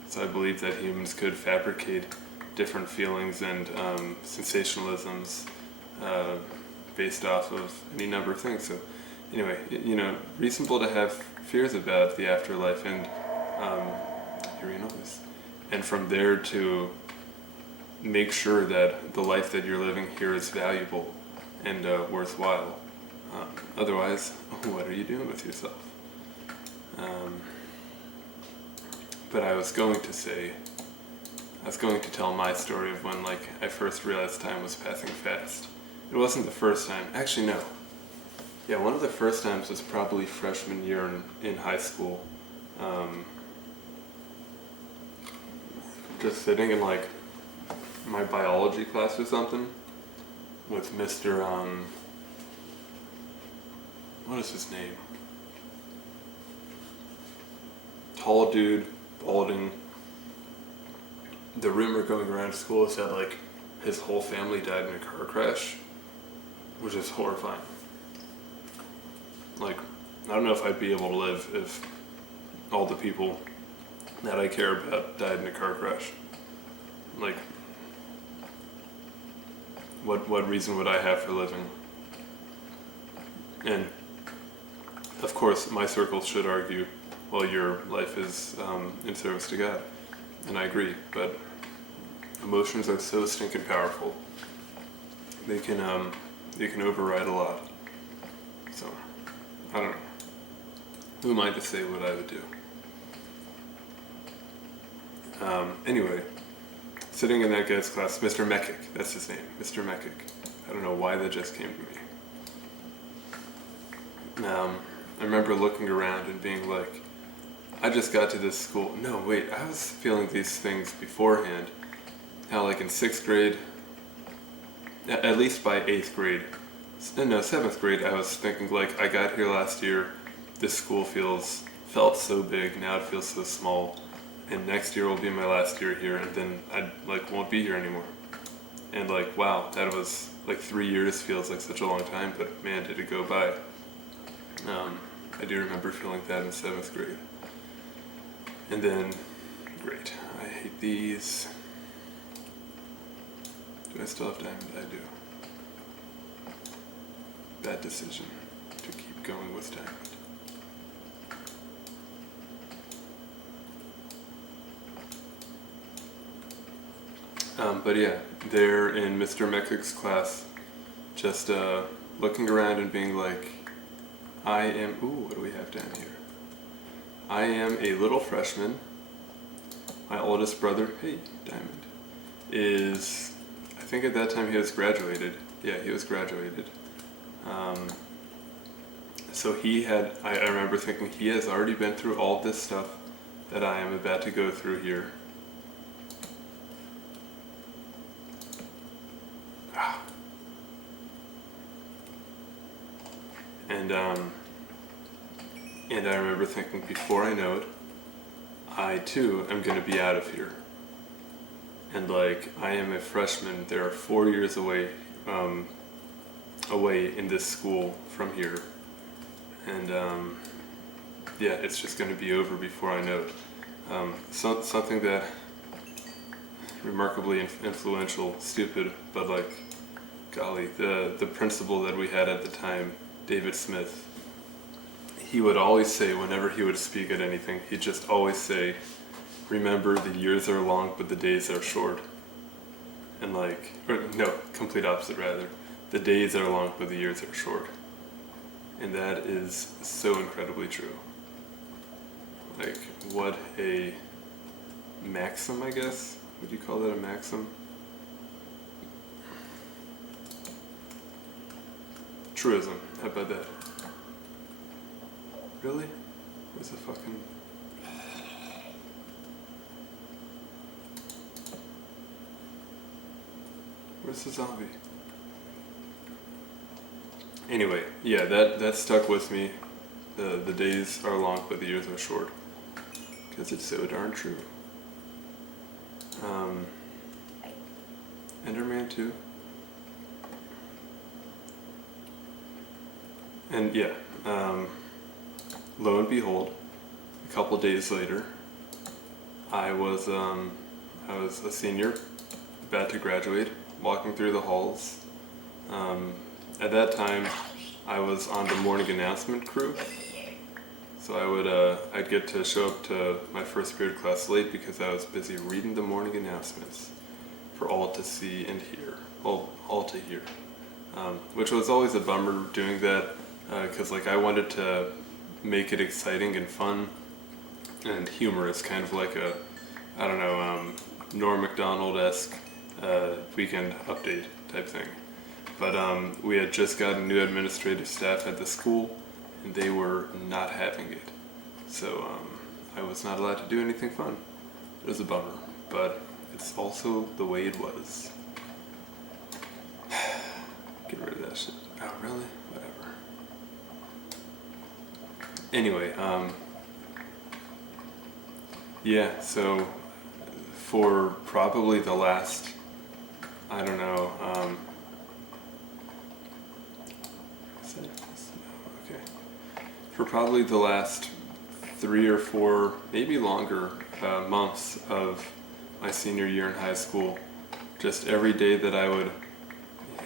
So I believe that humans could fabricate different feelings and sensationalisms based off of any number of things. So anyway, reasonable to have fears about the afterlife, and and from there to make sure that the life that you're living here is valuable and worthwhile. Otherwise, what are you doing with yourself? But I was going to tell my story of when I first realized time was passing fast. It wasn't the first time. Actually, no. Yeah, one of the first times was probably freshman year in high school. Just sitting in my biology class or something with Mr. What is his name? Tall dude, balding. The rumor going around school is that his whole family died in a car crash, which is horrifying. I don't know if I'd be able to live if all the people that I care about died in a car crash. What reason would I have for living? And of course, my circle should argue, well, your life is in service to God, and I agree. But emotions are so stinking powerful. They can override a lot. So I don't know. Who am I to say what I would do? Anyway, sitting in that guy's class, Mr. Mekik, that's his name, Mr. Mekik. I don't know why that just came to me. I remember looking around and being like, I just got to this school. No, wait, I was feeling these things beforehand. How in 6th grade, at least by 8th grade, no, 7th grade, I was thinking I got here last year, this school felt so big, now it feels so small, and next year will be my last year here, and then I won't be here anymore. And wow, that was 3 years feels like such a long time, but man, did it go by. I do remember feeling that in 7th grade. And then, great, I hate these. Do I still have diamond? I do. Bad decision to keep going with diamond. But yeah, they're in Mr. Mekik's class, just looking around and being like, I am, ooh, what do we have down here? I am a little freshman. My oldest brother, hey, Diamond, is, I think at that time he was graduated. Yeah, he was graduated. So he had, I remember thinking he has already been through all this stuff that I am about to go through here. And I remember thinking, before I know it, I too am going to be out of here. And like, I am a freshman. There are 4 years away, away in this school from here, and yeah, it's just going to be over before I know it. Something that remarkably influential, stupid, but like, golly, the principal that we had at the time, David Smith, he would always say, whenever he would speak at anything, he'd just always say, remember, the years are long, but the days are short. And like, or no, complete opposite rather. The days are long, but the years are short. And that is so incredibly true. Like, what a maxim, I guess? Would you call that a maxim? Truism, how about that? Really? Where's the fucking... Where's the zombie? Anyway, yeah, that stuck with me. The days are long, but the years are short. Because it's so darn true. Enderman 2. And yeah, lo and behold, a couple days later, I was a senior, about to graduate, walking through the halls. At that time, I was on the morning announcement crew, so I'd get to show up to my first period class late because I was busy reading the morning announcements for all to see and hear, all to hear, which was always a bummer doing that, because like I wanted to make it exciting and fun and humorous, kind of like a, I don't know, Norm Macdonald-esque weekend update type thing. But we had just gotten new administrative staff at the school, and they were not having it. So I was not allowed to do anything fun. It was a bummer, but it's also the way it was. Get rid of that shit. Oh, really? Whatever. Anyway, yeah, so for probably the last, I don't know, okay. For probably the last 3 or 4, maybe longer, months of my senior year in high school, just every day that I would,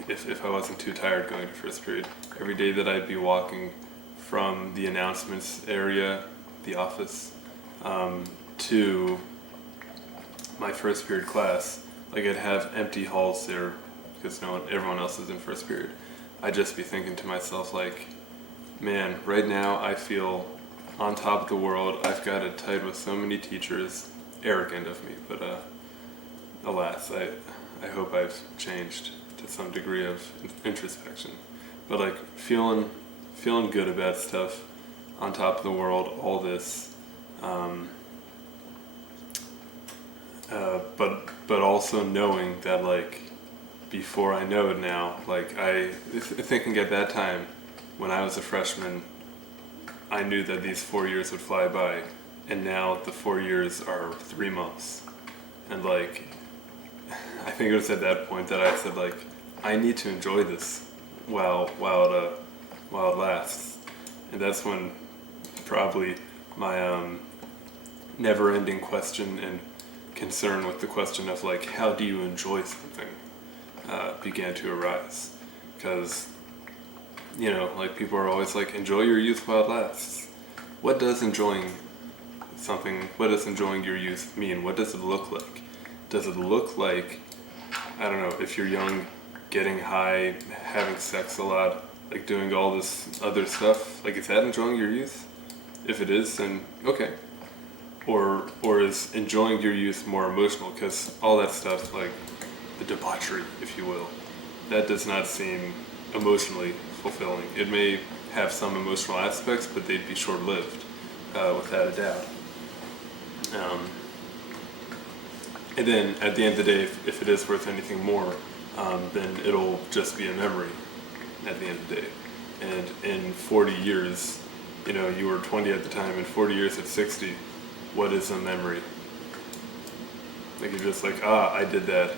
if I wasn't too tired going to first period, every day that I'd be walking from the announcements area, the office, to my first period class, like I'd have empty halls there because everyone else is in first period. I'd just be thinking to myself like, man, right now I feel on top of the world. I've got it tied with so many teachers. Arrogant of me, but alas, I hope I've changed to some degree of introspection. But like feeling good about stuff, on top of the world, all this, but also knowing that like before I know it now, like thinking at that time when I was a freshman, I knew that these 4 years would fly by, and now the 4 years are 3 months, and like I think it was at that point that I said like I need to enjoy this while it lasts, and that's when probably my never-ending question and concern with the question of like, how do you enjoy something, began to arise. Because, you know, like people are always like, enjoy your youth while it lasts. What does enjoying your youth mean? What does it look like? Does it look like, I don't know, if you're young, getting high, having sex a lot, like doing all this other stuff? Like, is that enjoying your youth? If it is, then okay. Or is enjoying your youth more emotional? Because all that stuff, like the debauchery, if you will, that does not seem emotionally fulfilling. It may have some emotional aspects, but they'd be short-lived, without a doubt. And then at the end of the day, if it is worth anything more, then it'll just be a memory at the end of the day. And in 40 years, you know, you were 20 at the time, in 40 years at 60, what is a memory? Like, you're just like, I did that,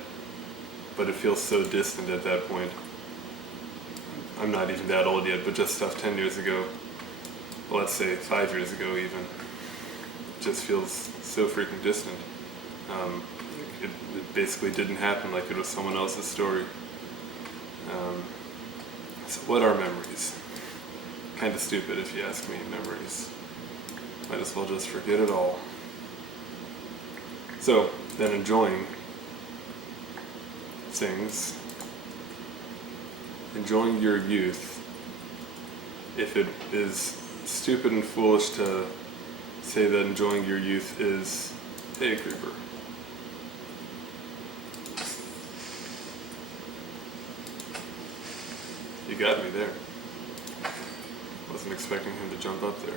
but it feels so distant at that point. I'm not even that old yet, but just stuff 10 years ago, well, let's say 5 years ago even, just feels so freaking distant. It basically didn't happen, like it was someone else's story. So what are memories? Kind of stupid if you ask me, memories. Might as well just forget it all. So, then enjoying things, enjoying your youth, if it is stupid and foolish to say that enjoying your youth is, hey, creeper. You got me there. Wasn't expecting him to jump up there.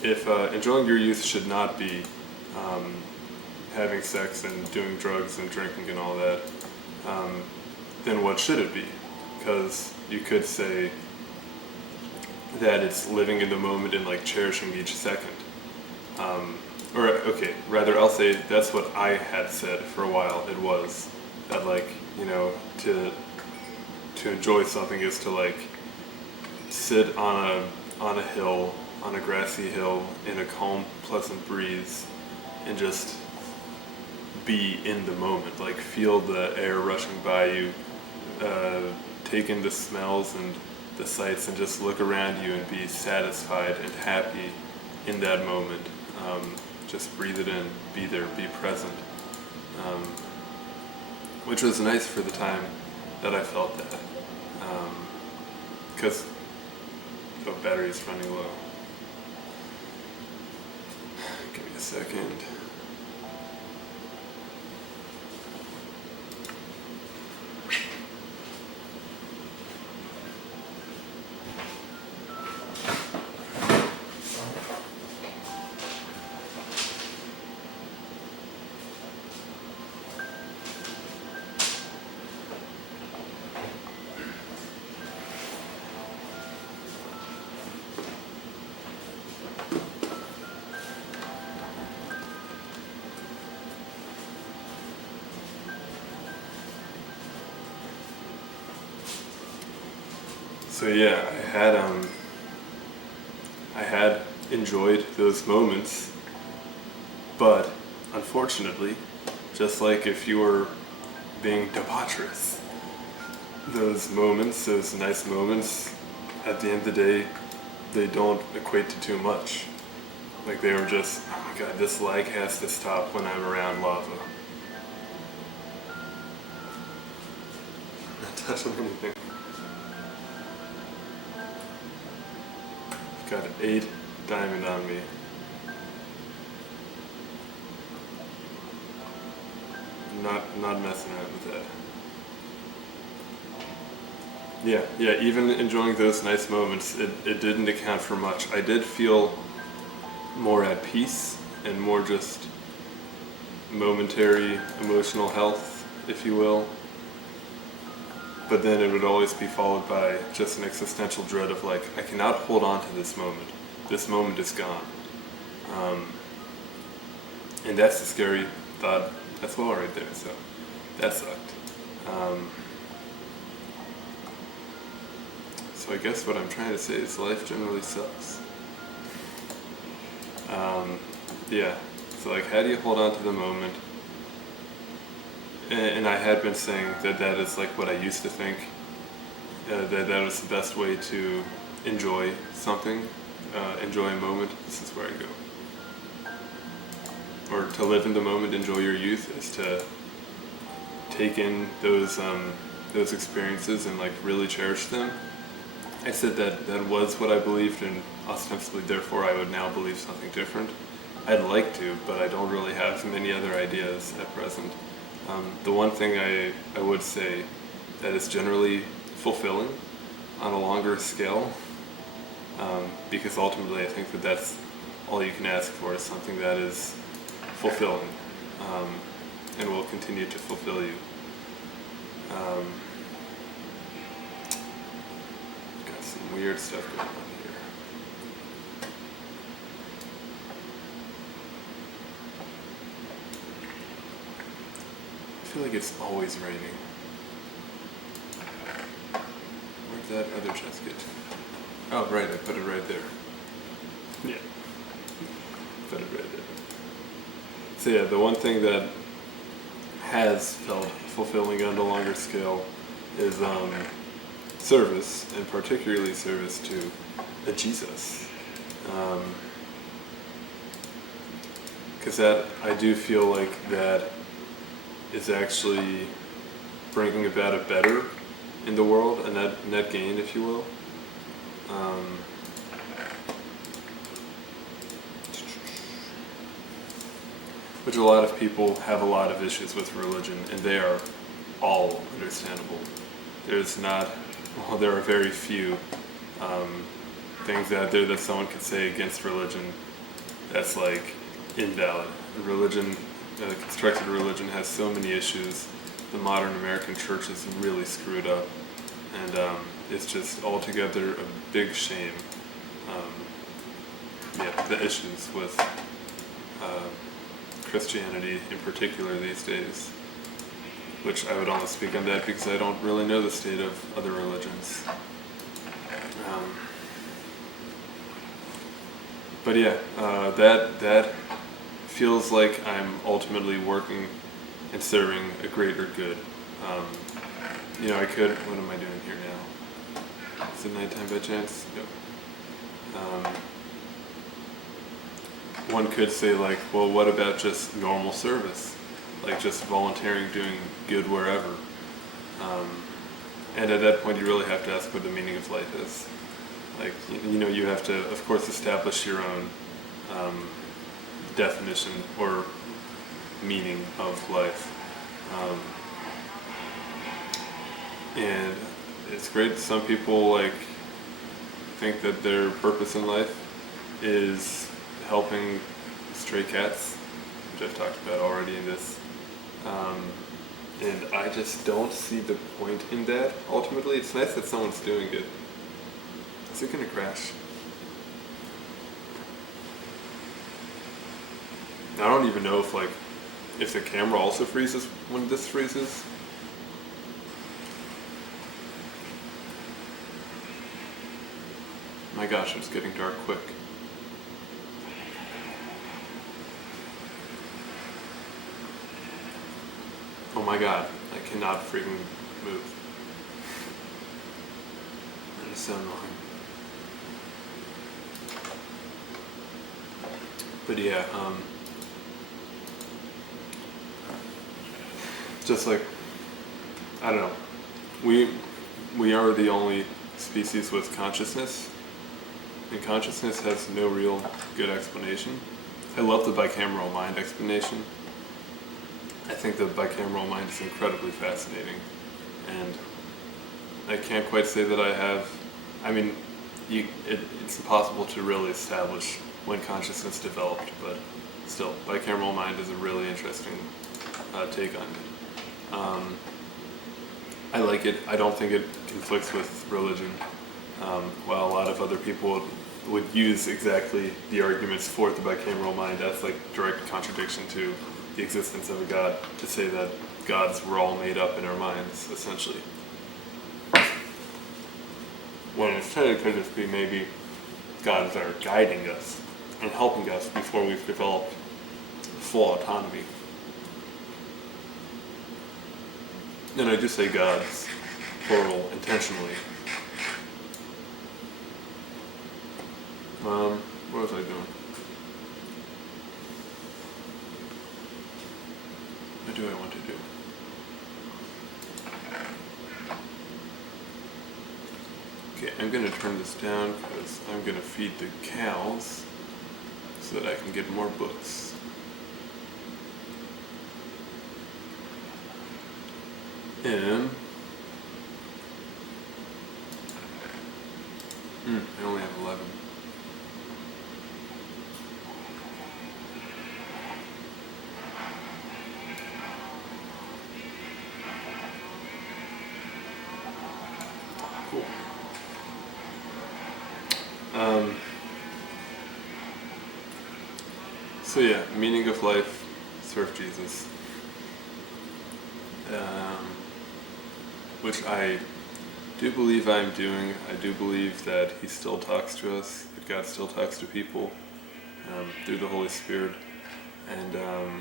If enjoying your youth should not be having sex and doing drugs and drinking and all that, then what should it be? Because you could say that it's living in the moment and like cherishing each second. Rather I'll say that's what I had said for a while. It was that, like, you know, to enjoy something is to like sit on a hill, on a grassy hill, in a calm, pleasant breeze, and just be in the moment. Like, feel the air rushing by you, take in the smells and the sights, and just look around you and be satisfied and happy in that moment. Just breathe it in, be there, be present. Which was nice for the time that I felt that. Because the battery's running low. Give me a second. So yeah, I had enjoyed those moments, but unfortunately, just like if you were being debaucherous, those moments, those nice moments, at the end of the day, they don't equate to too much. Like, they were just, oh my god, this lag has to stop when I'm around lava. Not touching anything. Got an 8 diamond on me. Not messing around with that. Yeah, even enjoying those nice moments, it didn't account for much. I did feel more at peace and more just momentary emotional health, if you will. But then it would always be followed by just an existential dread of like, I cannot hold on to this moment. This moment is gone. And that's a scary thought as well right there, so that sucked. So I guess what I'm trying to say is life generally sucks. yeah. So like, how do you hold on to the moment? And I had been saying that that is like what I used to think, that was the best way to enjoy something, enjoy a moment. This is where I go. Or to live in the moment, enjoy your youth, is to take in those experiences and like really cherish them. I said that that was what I believed, and ostensibly, therefore, I would now believe something different. I'd like to, but I don't really have many other ideas at present. The one thing I would say that is generally fulfilling on a longer scale, because ultimately I think that that's all you can ask for, is something that is fulfilling, and will continue to fulfill you. Got some weird stuff going on here. I feel like it's always raining. Where'd that other chest get? Oh, right, I put it right there. Yeah. Put it right there. So yeah, the one thing that has felt fulfilling on a longer scale is service, and particularly service to a Jesus. Because that, I do feel like that is actually bringing about a better in the world, a net gain, if you will. Which a lot of people have a lot of issues with religion, and they are all understandable. There's not, well, there are very few things out there that someone could say against religion that's like invalid. Religion, constructed religion, has so many issues. The modern American church is really screwed up, and it's just altogether a big shame. The issues with Christianity in particular these days, which I would only speak on that because I don't really know the state of other religions. But yeah, that feels like I'm ultimately working and serving a greater good. I could, what am I doing here now? Is it nighttime by chance? No. One could say like, well, what about just normal service? Like just volunteering, doing good wherever. And at that point you really have to ask what the meaning of life is. Like, you have to, of course, establish your own definition or meaning of life. And it's great. Some people like think that their purpose in life is helping stray cats, which I've talked about already in this. And I just don't see the point in that, ultimately. It's nice that someone's doing it. Is it going to crash? I don't even know if the camera also freezes when this freezes. My gosh, it's getting dark quick. Oh my god, I cannot freaking move. That is so annoying. But yeah, just like, I don't know, we are the only species with consciousness, and consciousness has no real good explanation. I love the bicameral mind explanation. I think the bicameral mind is incredibly fascinating, and I can't quite say that I have, it's impossible to really establish when consciousness developed, but still, bicameral mind is a really interesting take on it. I like it. I don't think it conflicts with religion, while a lot of other people would use exactly the arguments for the bicameral mind as like direct contradiction to the existence of a God, to say that gods were all made up in our minds, essentially. When instead it could just be maybe gods are guiding us and helping us before we've developed full autonomy. And I do say gods, plural, intentionally. What was I doing? What do I want to do? Okay, I'm going to turn this down because I'm going to feed the cows so that I can get more books. And I only have 11. Cool. So yeah, meaning of life, serve Jesus. Which I do believe I'm doing. I do believe that He still talks to us, that God still talks to people through the Holy Spirit, and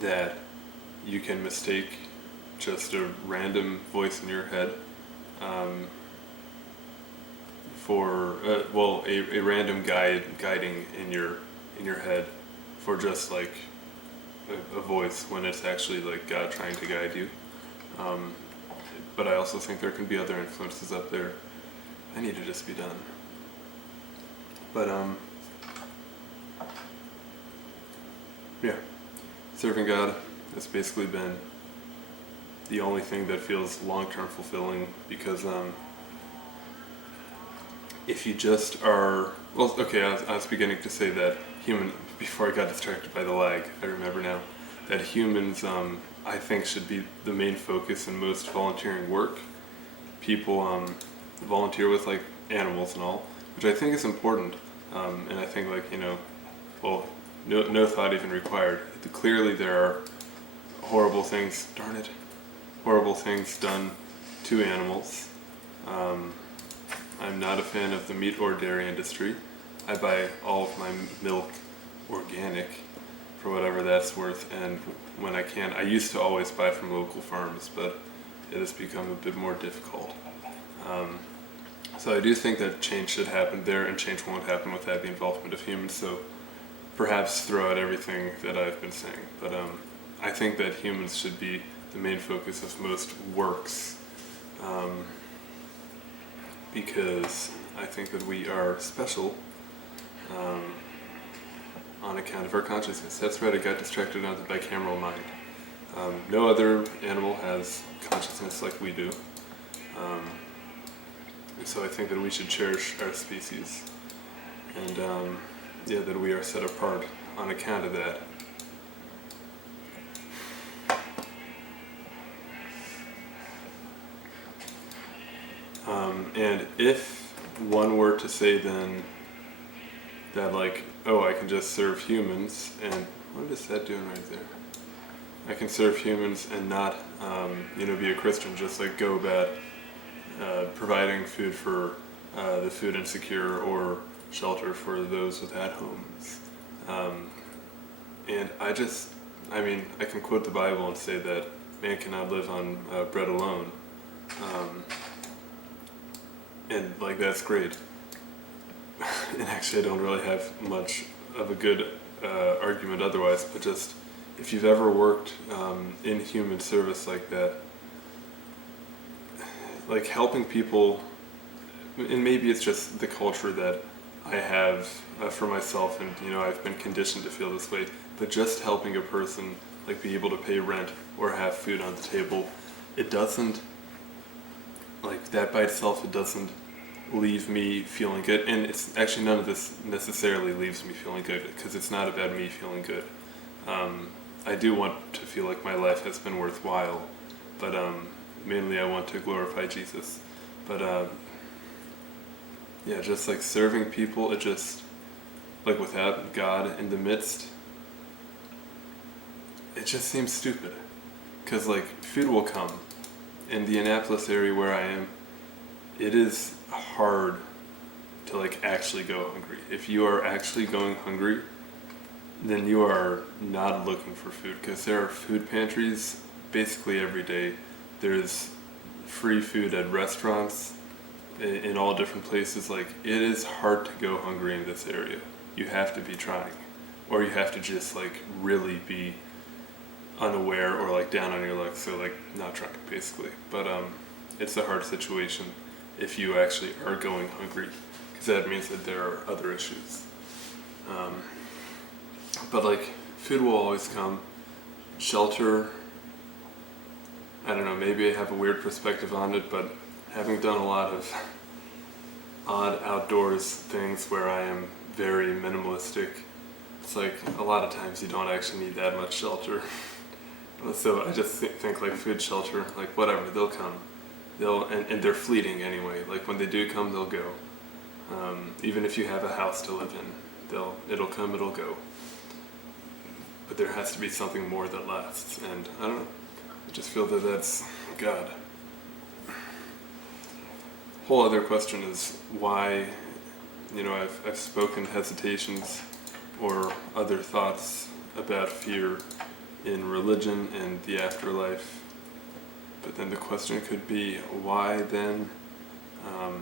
that you can mistake just a random voice in your head for a random guiding in your head for just like a voice when it's actually like God trying to guide you. But I also think there can be other influences up there. I need to just be done. But yeah, serving God has basically been the only thing that feels long-term fulfilling, because if you just are, well, okay, I was beginning to say that before I got distracted by the lag, I remember now, that humans, I think, should be the main focus in most volunteering work. People volunteer with like animals and all, which I think is important, and I think like, no thought even required. Clearly there are horrible things, horrible things done to animals. I'm not a fan of the meat or dairy industry. I buy all of my milk organic for whatever that's worth, and when I can, I used to always buy from local farms, but it has become a bit more difficult. So I do think that change should happen there, and change won't happen without the involvement of humans, so perhaps throw out everything that I've been saying. But I think that humans should be the main focus of most works, because I think that we are special on account of our consciousness. That's right, I got distracted on the bicameral mind. No other animal has consciousness like we do. And so I think that we should cherish our species, and that we are set apart on account of that. And if one were to say then that like, oh, I can just serve humans, and what is that doing right there? I can serve humans and not, be a Christian, just like go about providing food for the food insecure or shelter for those without homes. And I can quote the Bible and say that man cannot live on bread alone. And like, that's great. And actually I don't really have much of a good argument otherwise, but just if you've ever worked in human service like that, like helping people, and maybe it's just the culture that I have for myself, and I've been conditioned to feel this way, but just helping a person like be able to pay rent or have food on the table, it doesn't, like that by itself, it doesn't leave me feeling good. And it's actually, none of this necessarily leaves me feeling good, because it's not about me feeling good. I do want to feel like my life has been worthwhile, but mainly I want to glorify Jesus. But just like serving people, it just, like without God in the midst, it just seems stupid. Because like food will come. In the Annapolis area where I am, it is hard to to like actually go hungry. If you are actually going hungry, then you are not looking for food, because there are food pantries basically every day. There's free food at restaurants in all different places. Like, it is hard to go hungry in this area. You have to be trying, or you have to just like really be unaware or like down on your luck, so like not trying basically. But it's a hard situation if you actually are going hungry, because that means that there are other issues. But like, food will always come. Shelter, I don't know, maybe I have a weird perspective on it, but having done a lot of odd outdoors things where I am very minimalistic, it's like a lot of times you don't actually need that much shelter. So I just think like food, shelter, like whatever, they'll come. And they're fleeting anyway. Like, when they do come, they'll go. Even if you have a house to live in, it'll come, it'll go. But there has to be something more that lasts, and I don't know. I just feel that that's God. Whole other question is why, I've spoken hesitations or other thoughts about fear in religion and the afterlife. But then the question could be, why then, I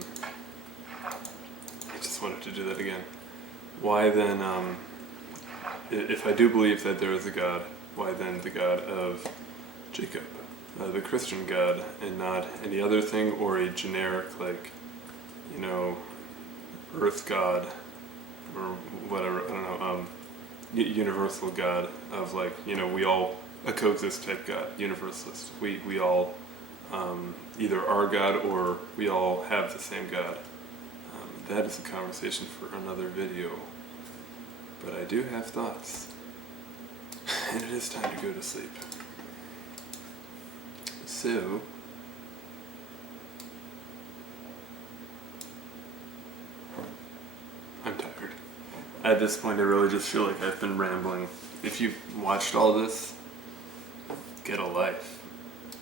just wanted to do that again. Why then, if I do believe that there is a God, why then the God of Jacob, the Christian God, and not any other thing, or a generic, like, earth God, or whatever, I don't know, universal God of like, we all, a coexist type God, universalist. We all either are God or we all have the same God. That is a conversation for another video. But I do have thoughts. And it is time to go to sleep. So, I'm tired. At this point, I really just feel like I've been rambling. If you've watched all this, get a life.